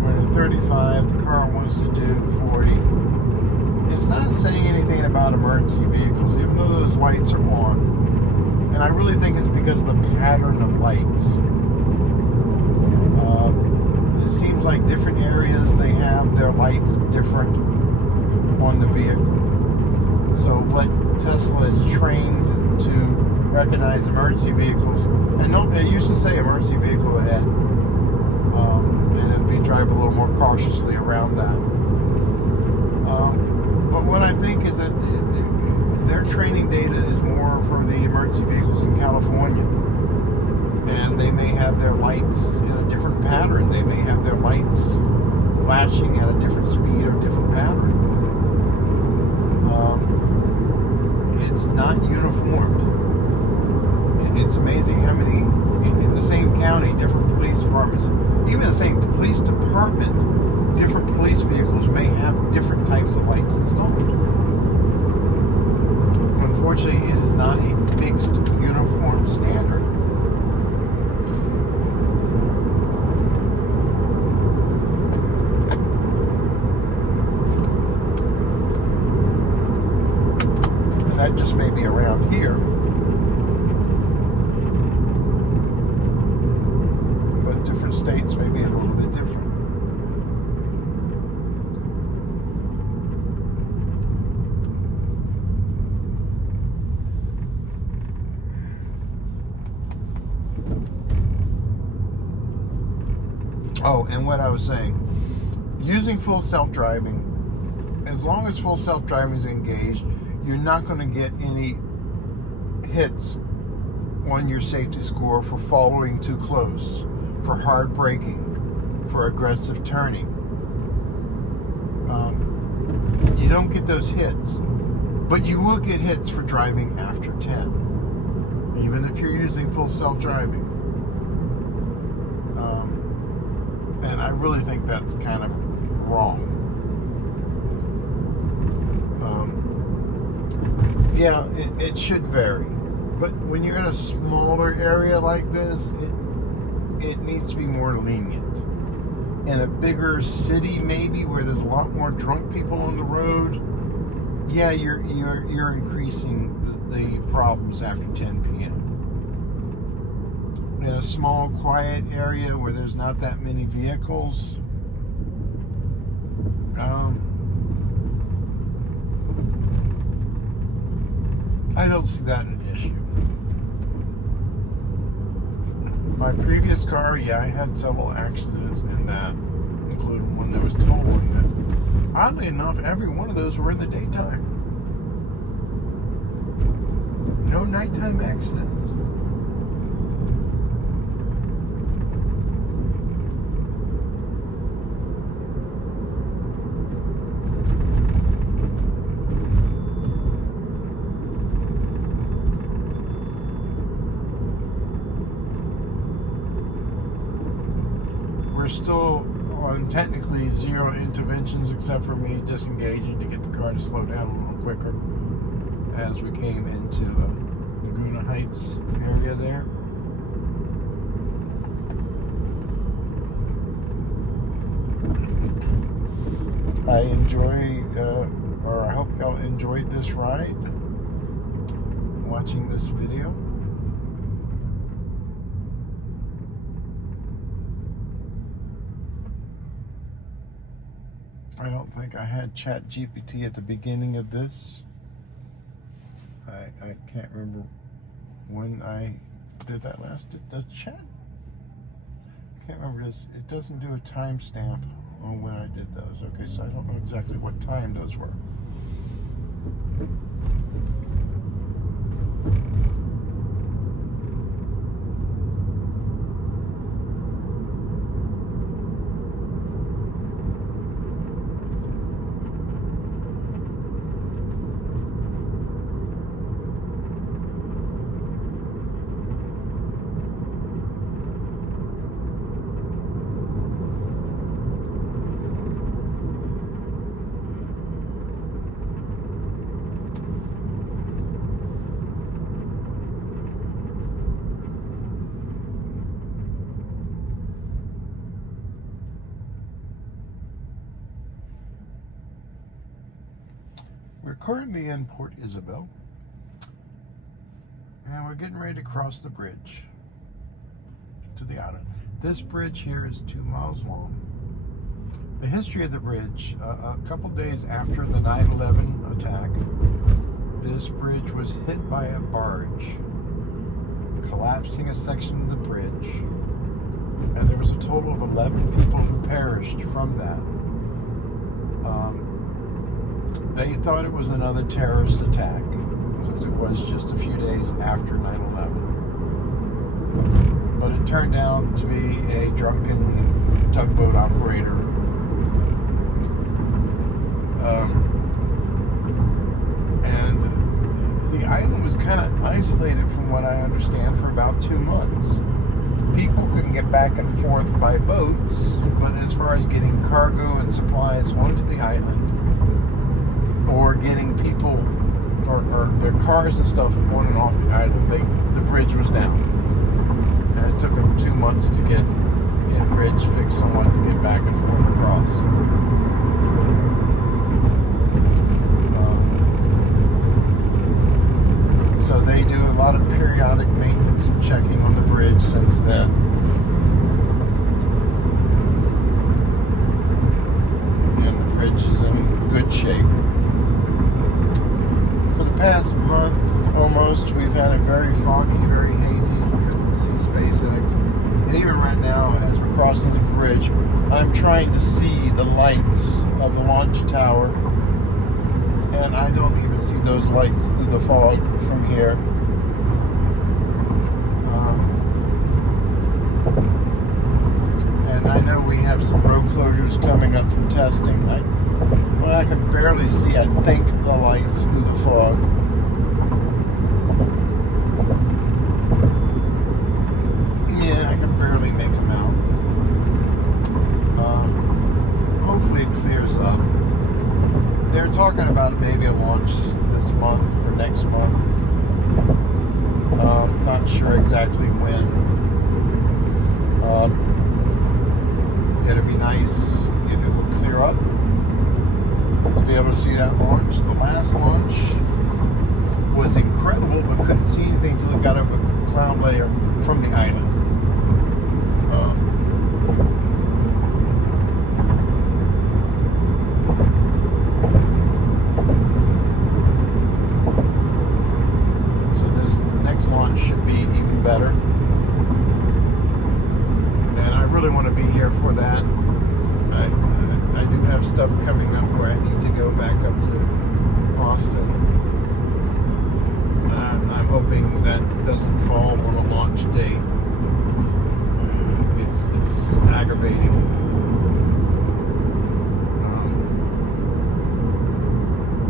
We're at 35, the car wants to do 40. It's not saying anything about emergency vehicles, even though those lights are on. And I really think it's because of the pattern of lights. It seems like different areas, they have their lights different on the vehicle. So what Tesla is trained to recognize emergency vehicles, and it used to say emergency vehicle ahead, and it'd be drive a little more cautiously around that. But what I think is that their training data is more for the emergency vehicles in California. And they may have their lights in a different pattern. They may have their lights flashing at a different speed or different pattern. It's not uniformed. It's amazing how many, in the same county, different police departments, even the same police department, different police vehicles may have different types of lights installed. Unfortunately, it is not a fixed, uniform standard. That just may be around here. But different states may be a little bit different. Oh, and what I was saying, using full self-driving, as long as full self-driving is engaged, you're not going to get any hits on your safety score for following too close, for hard braking, for aggressive turning. You don't get those hits, but you will get hits for driving after 10, even if you're using full self-driving. And I really think that's kind of wrong. Yeah, it should vary, but when you're in a smaller area like this, it needs to be more lenient. In a bigger city, maybe where there's a lot more drunk people on the road, yeah, you're increasing the problems after 10 p.m. In a small, quiet area where there's not that many vehicles, I don't see that an issue. My previous car, yeah, I had several accidents in that, including one that was totaled. And oddly enough, every one of those were in the daytime. No nighttime accidents. We're still on technically 0 interventions except for me disengaging to get the car to slow down a little quicker as we came into Laguna Heights area there. I I hope y'all enjoyed this ride, watching this video. I don't think I had ChatGPT at the beginning of this. I can't remember when I did that last. Does Chat? I can't remember. It doesn't do a timestamp on when I did those. Okay, so I don't know exactly what time those were. We're currently in Port Isabel, and we're getting ready to cross the bridge to the island. This bridge here is 2 miles long. The history of the bridge, a couple days after the 9/11 attack, this bridge was hit by a barge, collapsing a section of the bridge, and there was a total of 11 people who perished from that. They thought it was another terrorist attack, since it was just a few days after 9/11. But it turned out to be a drunken tugboat operator. And the island was kind of isolated from what I understand for about 2 months. People couldn't get back and forth by boats, but as far as getting cargo and supplies onto the island or getting people or their cars and stuff on and off the island, the bridge was down. And it took them 2 months to get a bridge fixed somewhat to get back and forth across. So they do a lot of periodic maintenance and checking on the bridge since then. And the bridge is in good shape. For the past month almost, we've had a very foggy, very hazy, couldn't see SpaceX. And even right now, as we're crossing the bridge, I'm trying to see the lights of the launch tower. And I don't even see those lights through the fog from here. And I know we have some road closures coming up from testing. I can barely see, I think, the lights through the fog. Yeah, I can barely make them out. Hopefully it clears up. They're talking about maybe a launch this month or next month. Not sure exactly when. It'd be nice if it would clear up to be able to see that launch. The last launch was incredible, but couldn't see anything until it got over a cloud layer from the island. Launch should be even better, and I really want to be here for that. I do have stuff coming up where I need to go back up to Austin. I'm hoping that doesn't fall on a launch date. It's aggravating.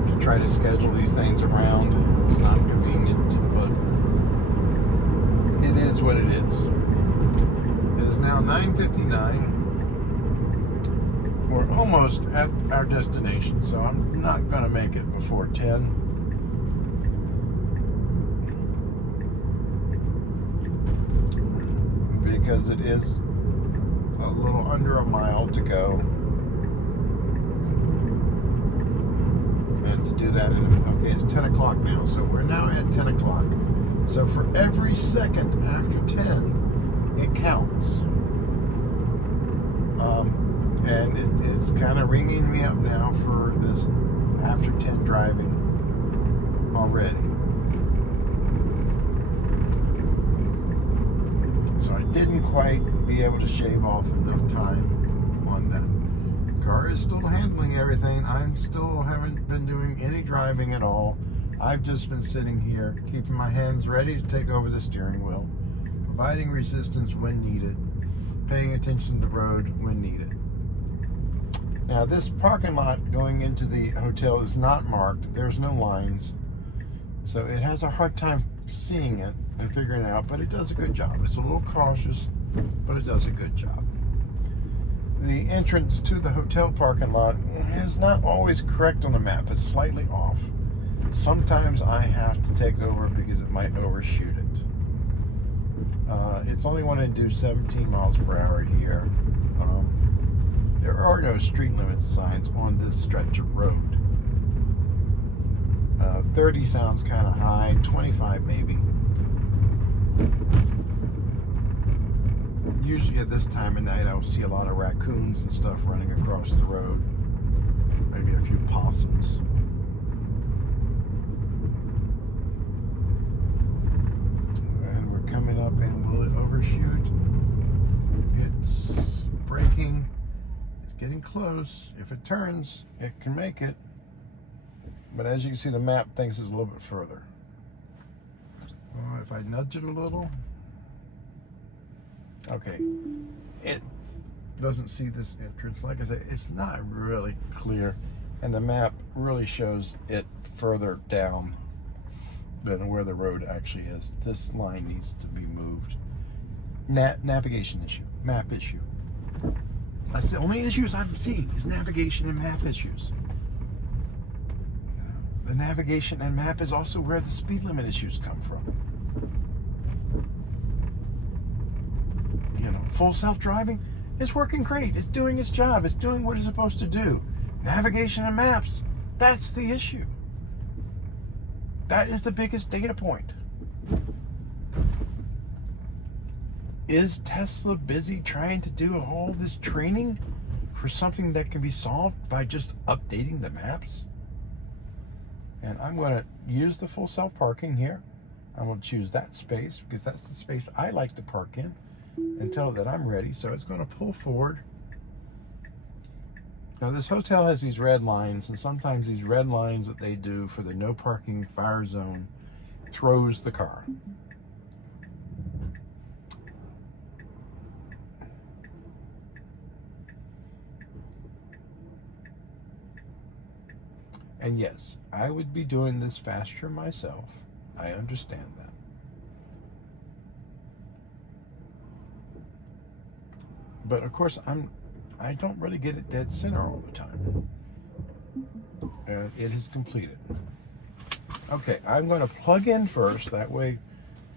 To try to schedule these things around, it's not convenient, but it is what it is. It is now 9:59. We're almost at our destination, so I'm not going to make it before 10. Because it is a little under a mile to go. And to do that, okay, it's 10 o'clock now, so we're now at 10 o'clock. So for every second after 10, it counts. And it is kind of ringing me up now for this after 10 driving already. So I didn't quite be able to shave off enough time on that. The car is still handling everything. I haven't been doing any driving at all. I've just been sitting here, keeping my hands ready to take over the steering wheel, providing resistance when needed, paying attention to the road when needed. Now, this parking lot going into the hotel is not marked. There's no lines. So it has a hard time seeing it and figuring it out, but it does a good job. It's a little cautious, but it does a good job. The entrance to the hotel parking lot is not always correct on the map. It's slightly off. Sometimes I have to take over because it might overshoot it. It's only wanting to do 17 miles per hour here. There are no street limit signs on this stretch of road. 30 sounds kind of high, 25 maybe. Usually at this time of night I'll see a lot of raccoons and stuff running across the road. Maybe a few possums. And we're coming up, and will it overshoot? It's braking. It's getting close. If it turns, it can make it. But as you can see, the map thinks it's a little bit further. If I nudge it a little. Okay. It doesn't see this entrance. Like I say, it's not really clear. And the map really shows it further down than where the road actually is. This line needs to be moved. Navigation issue, map issue. That's the only issues I'm seeing is navigation and map issues. The navigation and map is also where the speed limit issues come from. Full self-driving is working great. It's doing its job. It's doing what it's supposed to do. Navigation and maps, that's the issue. That is the biggest data point. Is Tesla busy trying to do all this training for something that can be solved by just updating the maps? And I'm going to use the full self-parking here. I'm going to choose that space because that's the space I like to park in and tell it that I'm ready. So it's going to pull forward. Now this hotel has these red lines, and sometimes these red lines that they do for the no parking fire zone throws the car. And yes, I would be doing this faster myself. I understand that. But of course, I don't really get it dead center all the time. And it is completed. Okay, I'm going to plug in first. That way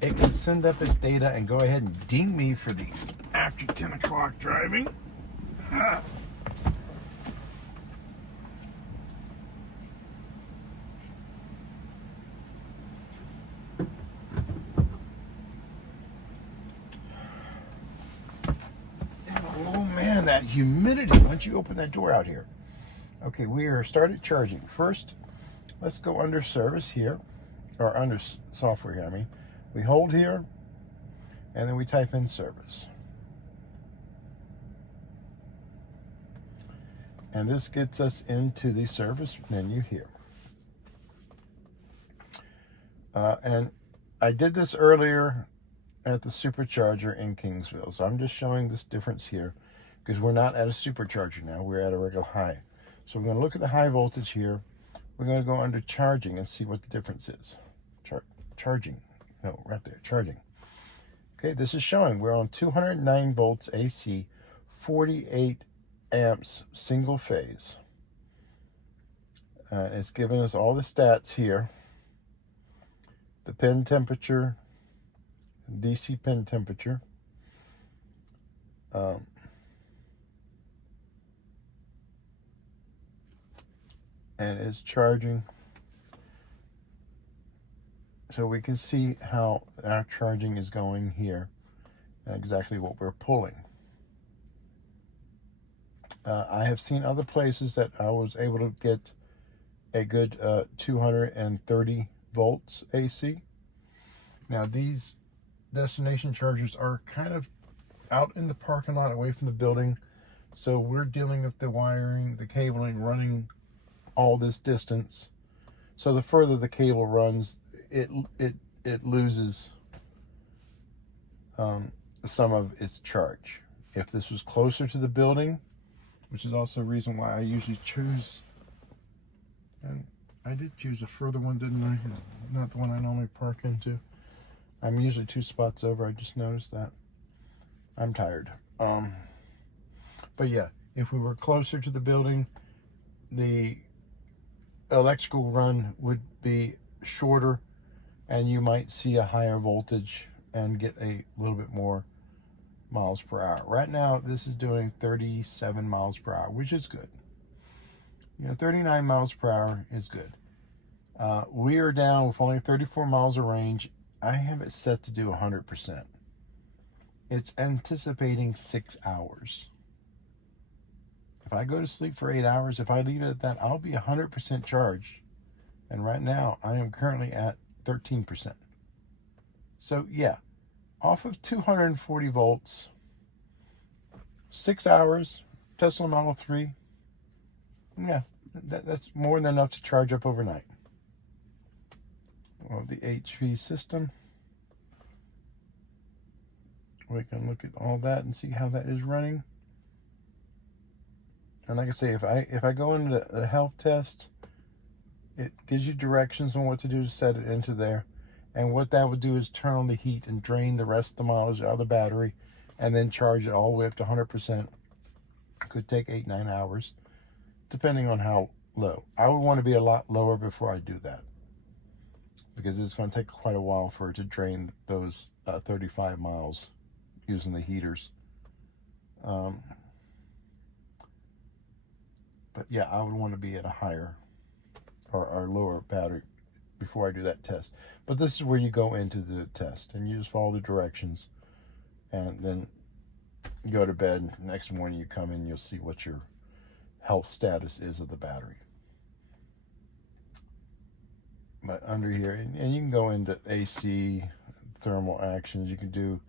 it can send up its data and go ahead and ding me for the after 10 o'clock driving. That humidity once you open that door out here. Okay, we are started charging. First, let's go under service here, or under software here, I mean. We hold here, and then we type in service. And this gets us into the service menu here. And I did this earlier at the supercharger in Kingsville, so I'm just showing this difference here. Because we're not at a supercharger now, we're at a regular high. So we're going to look at the high voltage here. We're going to go under charging and see what the difference is. Charging. No, right there, charging. Okay, this is showing we're on 209 volts AC, 48 amps single phase. It's giving us all the stats here. The pin temperature, DC pin temperature. And it's charging, so we can see how our charging is going here and exactly what we're pulling. I have seen other places that I was able to get a good 230 volts AC. Now these destination chargers are kind of out in the parking lot away from the building, so we're dealing with the wiring, the cabling, running all this distance. So the further the cable runs, it loses some of its charge. If this was closer to the building, which is also a reason why I usually choose, and I did choose a further one, didn't I? Not the one I normally park into. I'm usually 2 spots over. I just noticed that. I'm tired. But yeah, if we were closer to the building, the electrical run would be shorter and you might see a higher voltage and get a little bit more miles per hour. Right now this is doing 37 miles per hour, which is good. 39 miles per hour is good. We are down with only 34 miles of range. I have it set to do 100%. It's anticipating 6 hours. If I go to sleep for 8 hours, if I leave it at that, I'll be 100% charged. And right now, I am currently at 13%. So yeah, off of 240 volts, 6 hours, Tesla Model 3, yeah, that's more than enough to charge up overnight. Well, the HV system, we can look at all that and see how that is running. And like I say, if I go into the health test, it gives you directions on what to do to set it into there. And what that would do is turn on the heat and drain the rest of the mileage out of the battery, and then charge it all the way up to 100%. Could take 8-9 hours, depending on how low. I would want to be a lot lower before I do that, because it's going to take quite a while for it to drain those 35 miles using the heaters. But yeah, I would want to be at a higher or lower battery before I do that test. But this is where you go into the test, and you just follow the directions, and then you go to bed. Next morning you come in, you'll see what your health status is of the battery. But under here, and you can go into AC, thermal actions. You can do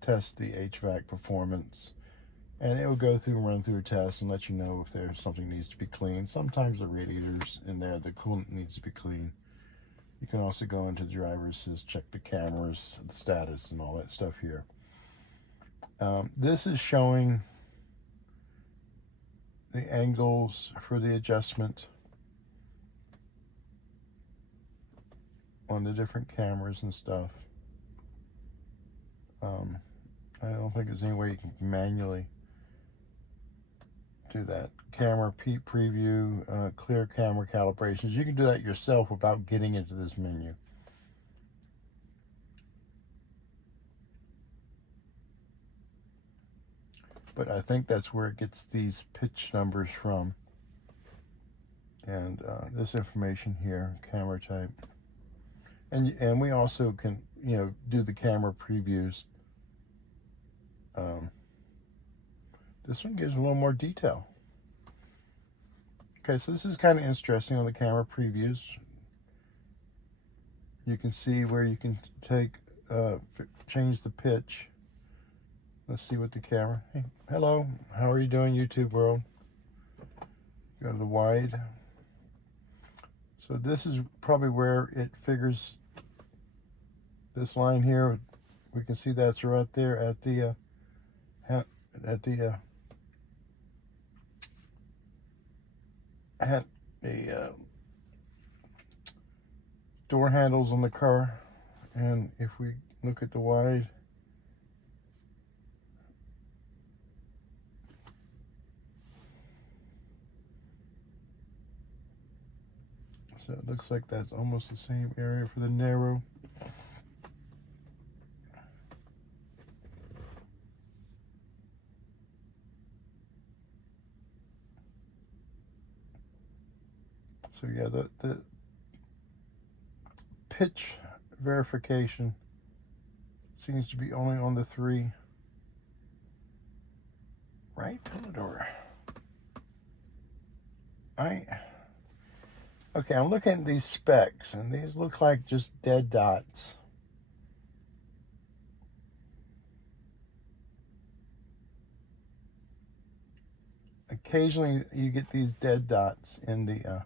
test the HVAC performance, and it will go through and run through a test and let you know if there's something needs to be cleaned. Sometimes the radiators in there, the coolant needs to be cleaned. You can also go into the driver's assist, check the cameras, the status, and all that stuff here. This is showing the angles for the adjustment on the different cameras and stuff. I don't think there's any way you can manually do that. Camera preview, clear camera calibrations. You can do that yourself without getting into this menu. But I think that's where it gets these pitch numbers from. And this information here, camera type. And we also can, do the camera previews. This one gives a little more detail. Okay, so this is kind of interesting on the camera previews. You can see where you can change the pitch. Let's see what the camera. Hey, hello, how are you doing, YouTube world? Go to the wide. So this is probably where it figures this line here. We can see that's right there at the door handles on the car. And if we look at the wide, so it looks like that's almost the same area for the narrow. So yeah, the pitch verification seems to be only on the 3 right pillar door. Okay, I'm looking at these specs, and these look like just dead dots. Occasionally you get these dead dots in the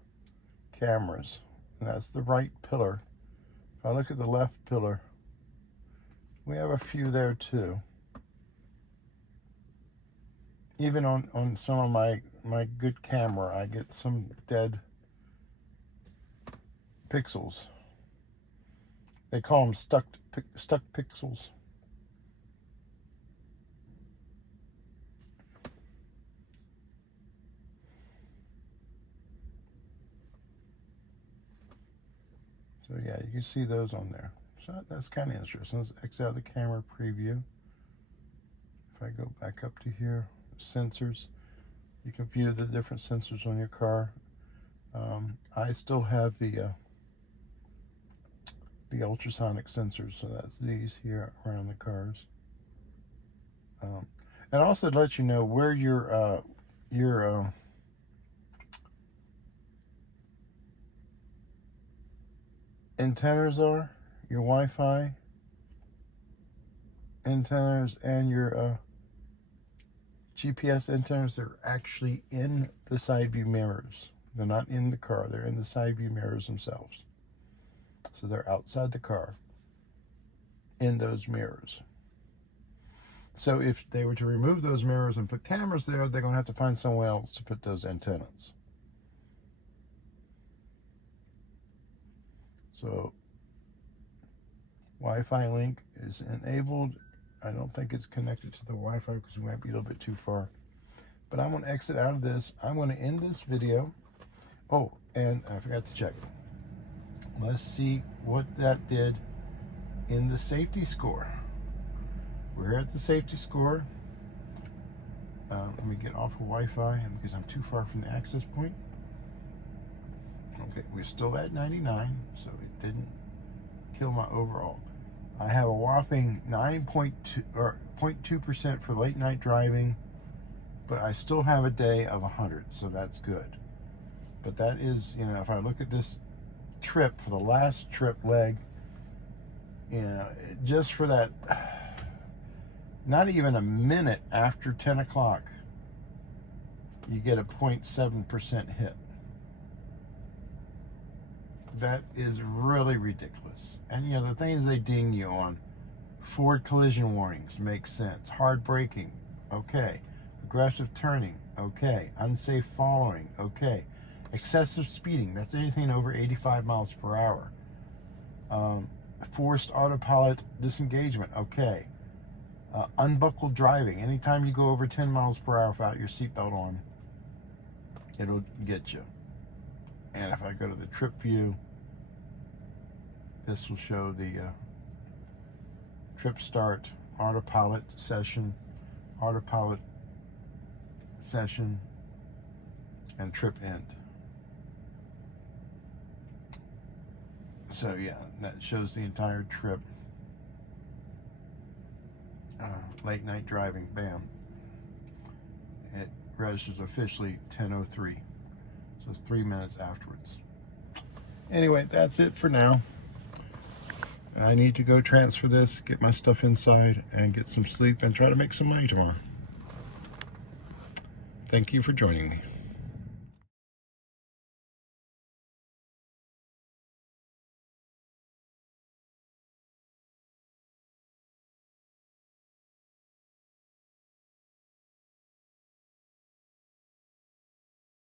cameras, and that's the right pillar. If I look at the left pillar, we have a few there too. Even on some of my good camera, I get some dead pixels. They call them stuck pixels. So yeah, you can see those on there. So that's kind of interesting. Let's X out the camera preview. If I go back up to here, sensors, you can view the different sensors on your car. I still have the ultrasonic sensors, so that's these here around the cars. And also to let you know where your antennas are, your Wi-Fi antennas and your GPS antennas. They're actually in the side view mirrors. They're not in the car, they're in the side view mirrors themselves. So they're outside the car in those mirrors. So if they were to remove those mirrors and put cameras there, they're going to have to find somewhere else to put those antennas. So Wi-Fi link is enabled. I don't think it's connected to the Wi-Fi because we might be a little bit too far. But I'm going to exit out of this. I'm going to end this video. Oh, and I forgot to check. Let's see what that did in the safety score. We're at the safety score. Let me get off of Wi-Fi because I'm too far from the access point. Okay, we're still at 99, so it didn't kill my overall. I have a whopping 9.2 or 0.2% for late night driving, but I still have a day of 100, so that's good. But that is, you know, if I look at this trip for the last trip leg, you know, just for that, not even a minute after 10 o'clock, you get a 0.7% hit. That is really ridiculous. And you know, the things they ding you on, forward collision warnings, makes sense. Hard braking, okay. Aggressive turning, okay. Unsafe following, okay. Excessive speeding, that's anything over 85 miles per hour. Forced autopilot disengagement, okay. Unbuckled driving, anytime you go over 10 miles per hour without your seatbelt on, it'll get you. And if I go to the trip view, this will show the trip start, autopilot session, and trip end. So yeah, that shows the entire trip. Late night driving, bam. It registers officially 10:03. So it's 3 minutes afterwards. Anyway, that's it for now. I need to go transfer this, get my stuff inside, and get some sleep and try to make some money tomorrow. Thank you for joining me.